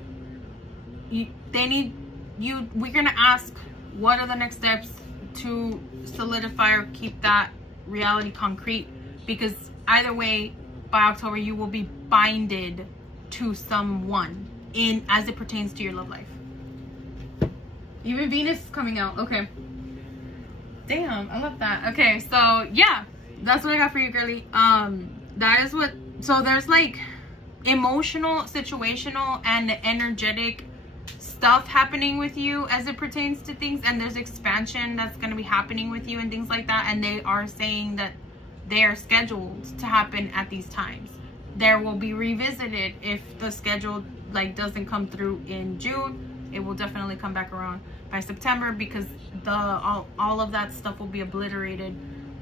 we're gonna ask what are the next steps to solidify or keep that reality concrete, because either way, by October you will be binded to someone in as it pertains to your love life. Even Venus is coming out. Okay, damn, I love that. Okay, so yeah, that's what I got for you, girly. That is what, so there's like emotional, situational, and energetic stuff happening with you as it pertains to things, and there's expansion that's going to be happening with you and things like that, and they are saying that they are scheduled to happen at these times. There will be revisited if the schedule like doesn't come through in June. It will definitely come back around by September, because all of that stuff will be obliterated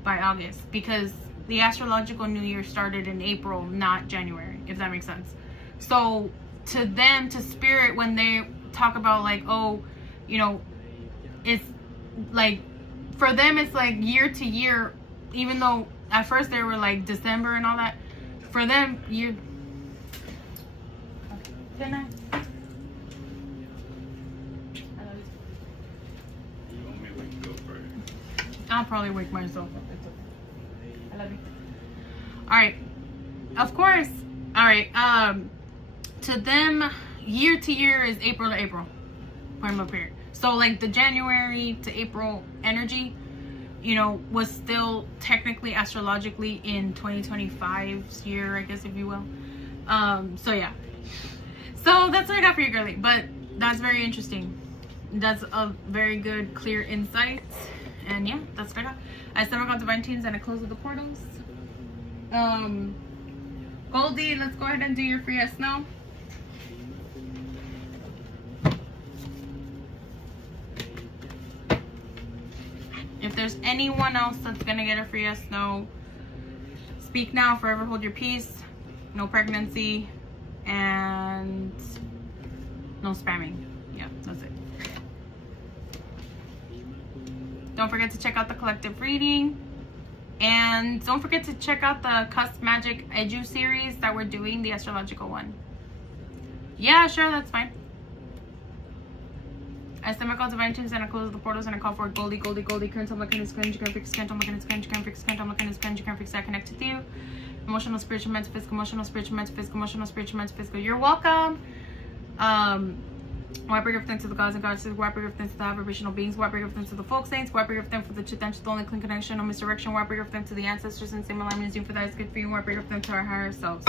by August, because the astrological new year started in April, not January, if that makes sense. So to them, to spirit, when they talk about like, oh, you know, it's like, for them it's like year to year, even though at first they were like December and all that. For them, you can I? I'll probably wake myself up. It's okay. I love you. All right. Of course. All right. To them, year to year is April to April. Point them up here. So like the January to April energy, you know, was still technically astrologically in 2025's year, I guess, if you will. So yeah. So that's what I got for you, girly. But that's very interesting. That's a very good, clear insight. And yeah, that's what I got. I stomach on divine teams and I close with the portals. Goldie, let's go ahead and do your free yes no. If there's anyone else that's gonna get a free yes no, speak now, forever hold your peace, no pregnancy, and no spamming. Yeah, that's it. Don't forget to check out the collective reading. And don't forget to check out the Cusp Magic Edu series that we're doing, the astrological one. Yeah, sure, that's fine. I stomach all divine tunes and I close the portals and I call for Goldie, Goldie, Goldie. Current on my goodness, you can fix, current on my goodness, you can fix, current on my goodness, you can fix, I connect with you. Emotional, spiritual, metaphysical, emotional, spiritual, metaphysical, emotional, spiritual, metaphysical. You're welcome. Why bring everything to the gods and goddesses? Why bring everything to the high vibrational beings? Why bring everything to the folk saints? Why bring everything for the truth and the only clean connection, no misdirection? Why bring everything to the ancestors and same alignment as you, for that is good for you? Why bring everything to our higher selves?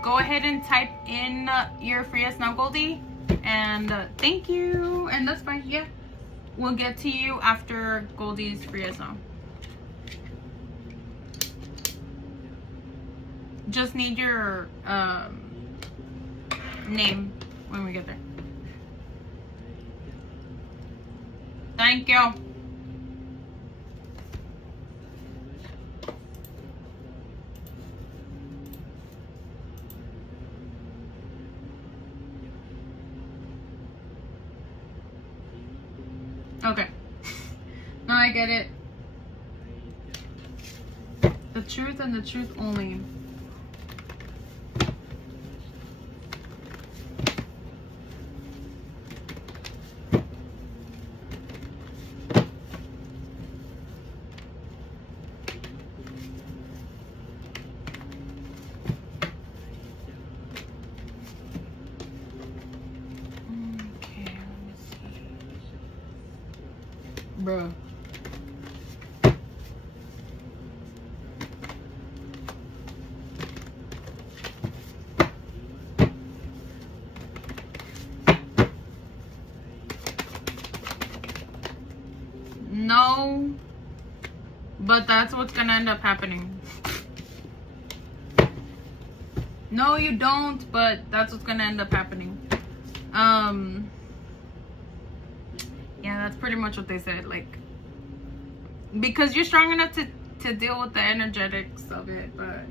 Go ahead and type in your free yes now, Goldie, and thank you. And that's fine. Yeah, we'll get to you after Goldie's free yes now. Just need your name when we get there. Thank you. Okay. Now I get it. The truth and the truth only. Bruh. No, but that's what's gonna end up happening. No, you don't, but that's what's gonna end up happening. Yeah, Yeah, that's pretty much what they said. Like, because you're strong enough to deal with the energetics of it, but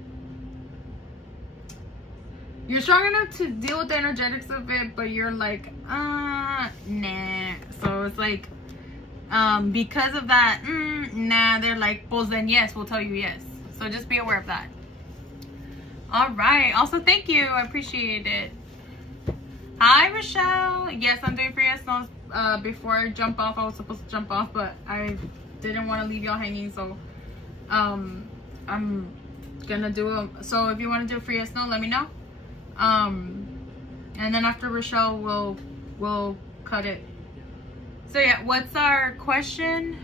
you're strong enough to deal with the energetics of it, but you're like, nah. So it's like, because of that, nah, they're like, well then yes, we'll tell you yes. So just be aware of that. All right. Also, thank you. I appreciate it. Hi, Rochelle. Yes, I'm doing free snows. Before I jump off, I was supposed to jump off, but I didn't want to leave y'all hanging, so I'm gonna do a. So if you want to do a free snow, let me know. And then after Rochelle, we'll cut it. So yeah, what's our question?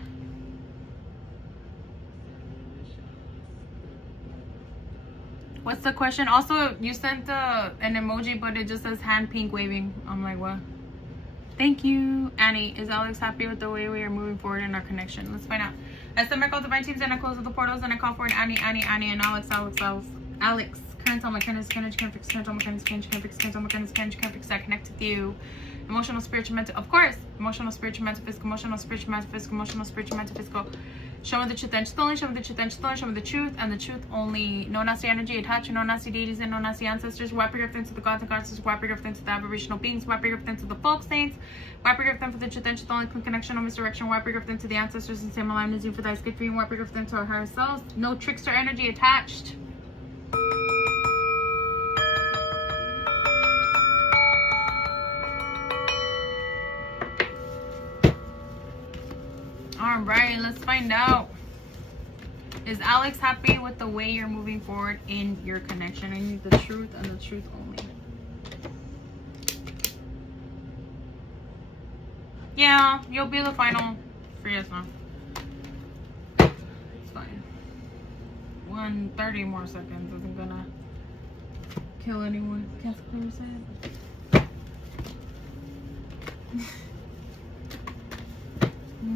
What's the question? Also, you sent an emoji, but it just says hand pink waving. I'm like, what? Thank you. Annie, is Alex happy with the way we are moving forward in our connection? Let's find out. I send my calls to my teams and I close the portals and I call for an Annie, and Alex. Current on my kindness, can't fix, current on my kindness, can't fix, current on my kindness, can't fix, I connect with you. Emotional, spiritual, mental, of course. Emotional, spiritual, mental, physical, emotional, spiritual, mental, physical, emotional, spiritual, mental, physical. Show me the truth and only, show me the truth and only, show me the truth and the truth only. No nasty energy attached, no nasty deities and no nasty ancestors. Wipe your gift into the gods and goddesses, wipe your gift into the aboriginal beings, wipe your gift into the folk saints, wipe your gift into the truth and only, clean connection, no misdirection, wipe your gift into the ancestors and same alignment for that is good for you, wipe your gift into our higher selves. No trickster energy attached. Alright, let's find out. Is Alex happy with the way you're moving forward in your connection? I need the truth and the truth only. Yeah, you'll be the final free as well. It's fine. 1:30 more seconds isn't gonna kill anyone. Can't clear his head.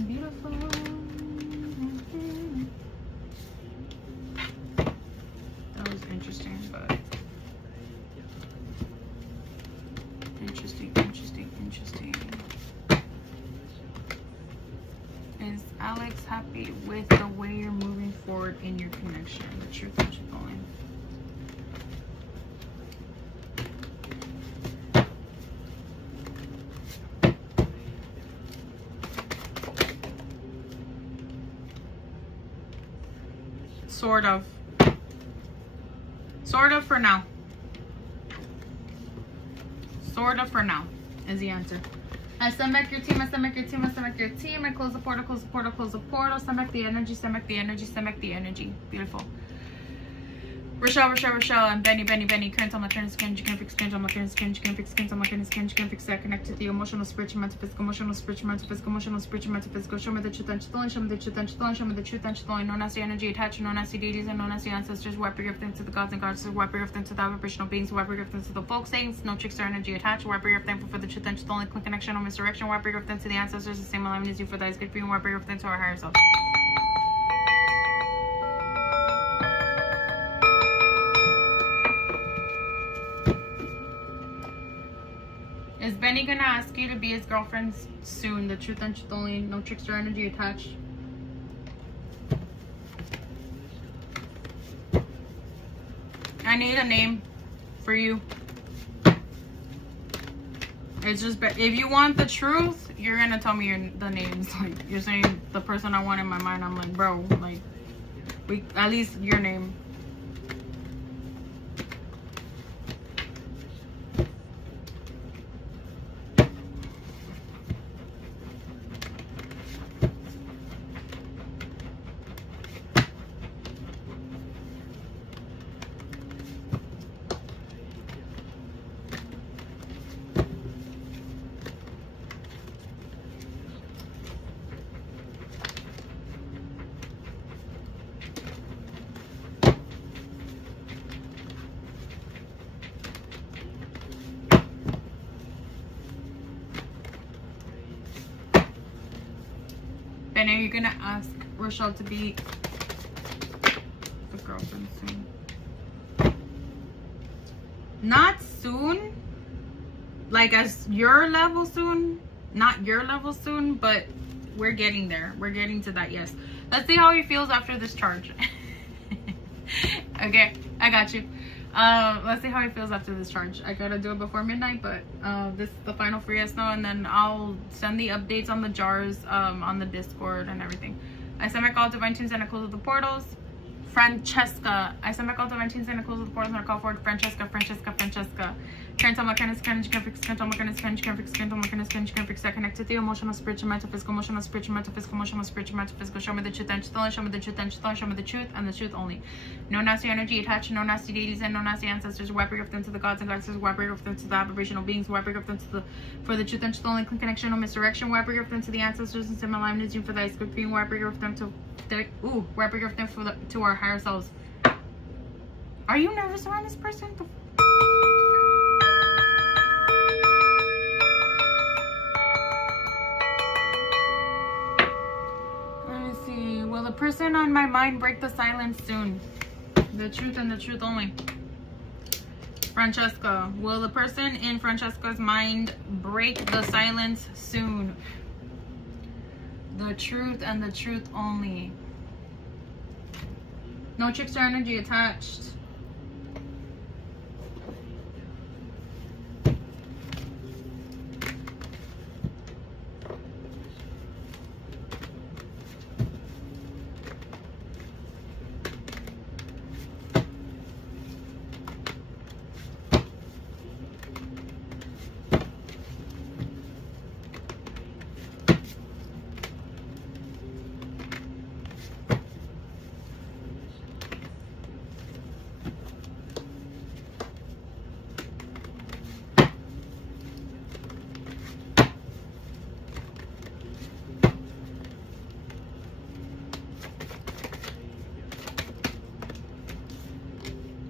Beautiful. That was interesting, but interesting. Is Alex happy with the way you're moving forward in your connection? The truth and truth only. Sort of for now. Sort of for now is the answer. I send back your team, I send back your team, I send back your team. I close the portal, close the portal, close the portal. Send back the energy, send back the energy, send back the energy. Beautiful. Rochelle, and Benny. Current on my current skin, you can fix skin on my current skin, you can fix skin on my current skin, you can fix that. Connect to the emotional, spiritual, mental, physical, emotional, spiritual, mental, physical, emotional, spiritual, mental, physical. Show me the truth and truth only, show me the truth and truth only, show me the truth and truth only. No nasty energy attached, no nasty deities and no nasty ancestors. Wipe your gift into the gods and goddesses, wipe your gift into the vibrational beings, wipe your gift into the folk saints. No trickster energy attached, wipe your gift thankful for the truth and truth only, clean connection, no misdirection. Wipe your gift into the ancestors, the same alignment as you for that is good for you. Wipe your gift into our higher self. Is Benny gonna ask you to be his girlfriend soon? The truth and truth only, no trickster energy attached. I need a name for you. It's just, if you want the truth, you're gonna tell me the names. Like, you're saying the person I want in my mind. I'm like, bro, like, at least your name. And are you gonna ask Rochelle to be the girlfriend soon? Not soon, like as your level soon, not your level soon, but we're getting there. We're getting to that. Yes. Let's see how he feels after this charge. Okay, I got you. Let's see how he feels after this charge. I gotta do it before midnight, but this is the final free Astro, and then I'll send the updates on the jars on the Discord and everything. I send back all divine tunes and I close the portals. Francesca. I send back all divine tunes and I close the portals and I call forward Francesca. Current on my kindness, can fix, current on my kindness, can fix, current on my kindness, can fix. I connect to the emotional, spiritual, metaphysical, emotional, spiritual, metaphysical, emotional, spiritual, metaphysical. Show me the truth and truth only. Show me the truth and truth only. Show me the truth and the truth only. No nasty energy attached, no nasty deities and no nasty ancestors. Why bring up them to the gods and goddesses? Why bring up them to the aberrational beings? Why bring up them to the for the truth and truth only connection, no misdirection? Why bring up them to the ancestors and similar alignment for the ice cream? Why bring up them to why bring up them for to our higher selves? Are you nervous around this person? Will the person on my mind break the silence soon? The truth and the truth only. Francesca, will the person in Francesca's mind break the silence soon? The truth and the truth only. No trickster energy attached.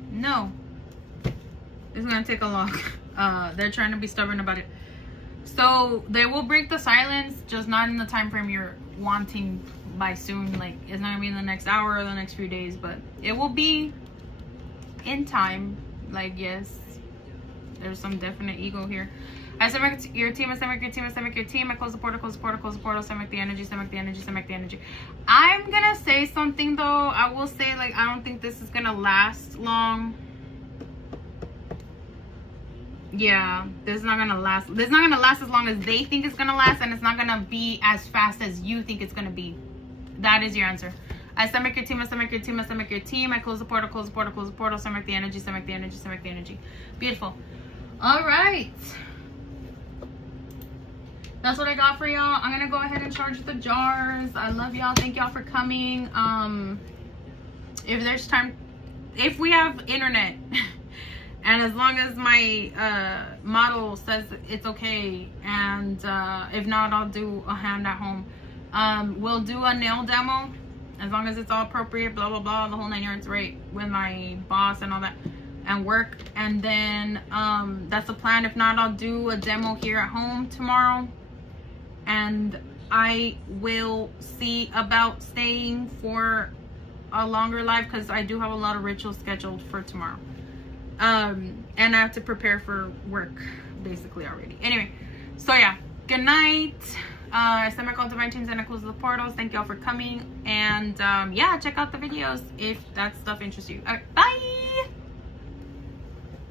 No, it's gonna take a long. They're trying to be stubborn about it, so they will break the silence, just not in the time frame you're wanting by soon. Like, it's not gonna be in the next hour or the next few days, but it will be in time. Like, yes, there's some definite ego here. I send back your team, I send back your team, I send back your team. I close the portal, close the portal, close the portal, send back the energy, send back the energy, send back the energy. I'm gonna say something though. I will say, like, I don't think this is gonna last long. Yeah, this is not gonna last. This is not gonna last as long as they think it's gonna last, and it's not gonna be as fast as you think it's gonna be. That is your answer. I send back your team, I send back your team, I send back your team. I close the portal, close the portal, close the portal, send back the energy, send back the energy, send back the energy. Beautiful. All right. That's what I got for y'all. I'm gonna go ahead and charge the jars. I love y'all. Thank y'all for coming. If there's time, if we have internet, and as long as my model says it's okay, and if not, I'll do a hand at home. We'll do a nail demo as long as it's all appropriate, blah blah blah, the whole 9 yards, right, with my boss and all that, and work. And then that's the plan. If not, I'll do a demo here at home tomorrow, and I will see about staying for a longer live, because I do have a lot of rituals scheduled for tomorrow, and I have to prepare for work basically already. Anyway, so yeah, good night. I send back all divine teams and I close the portals. Thank y'all for coming, and yeah, check out the videos if that stuff interests you. All right, bye.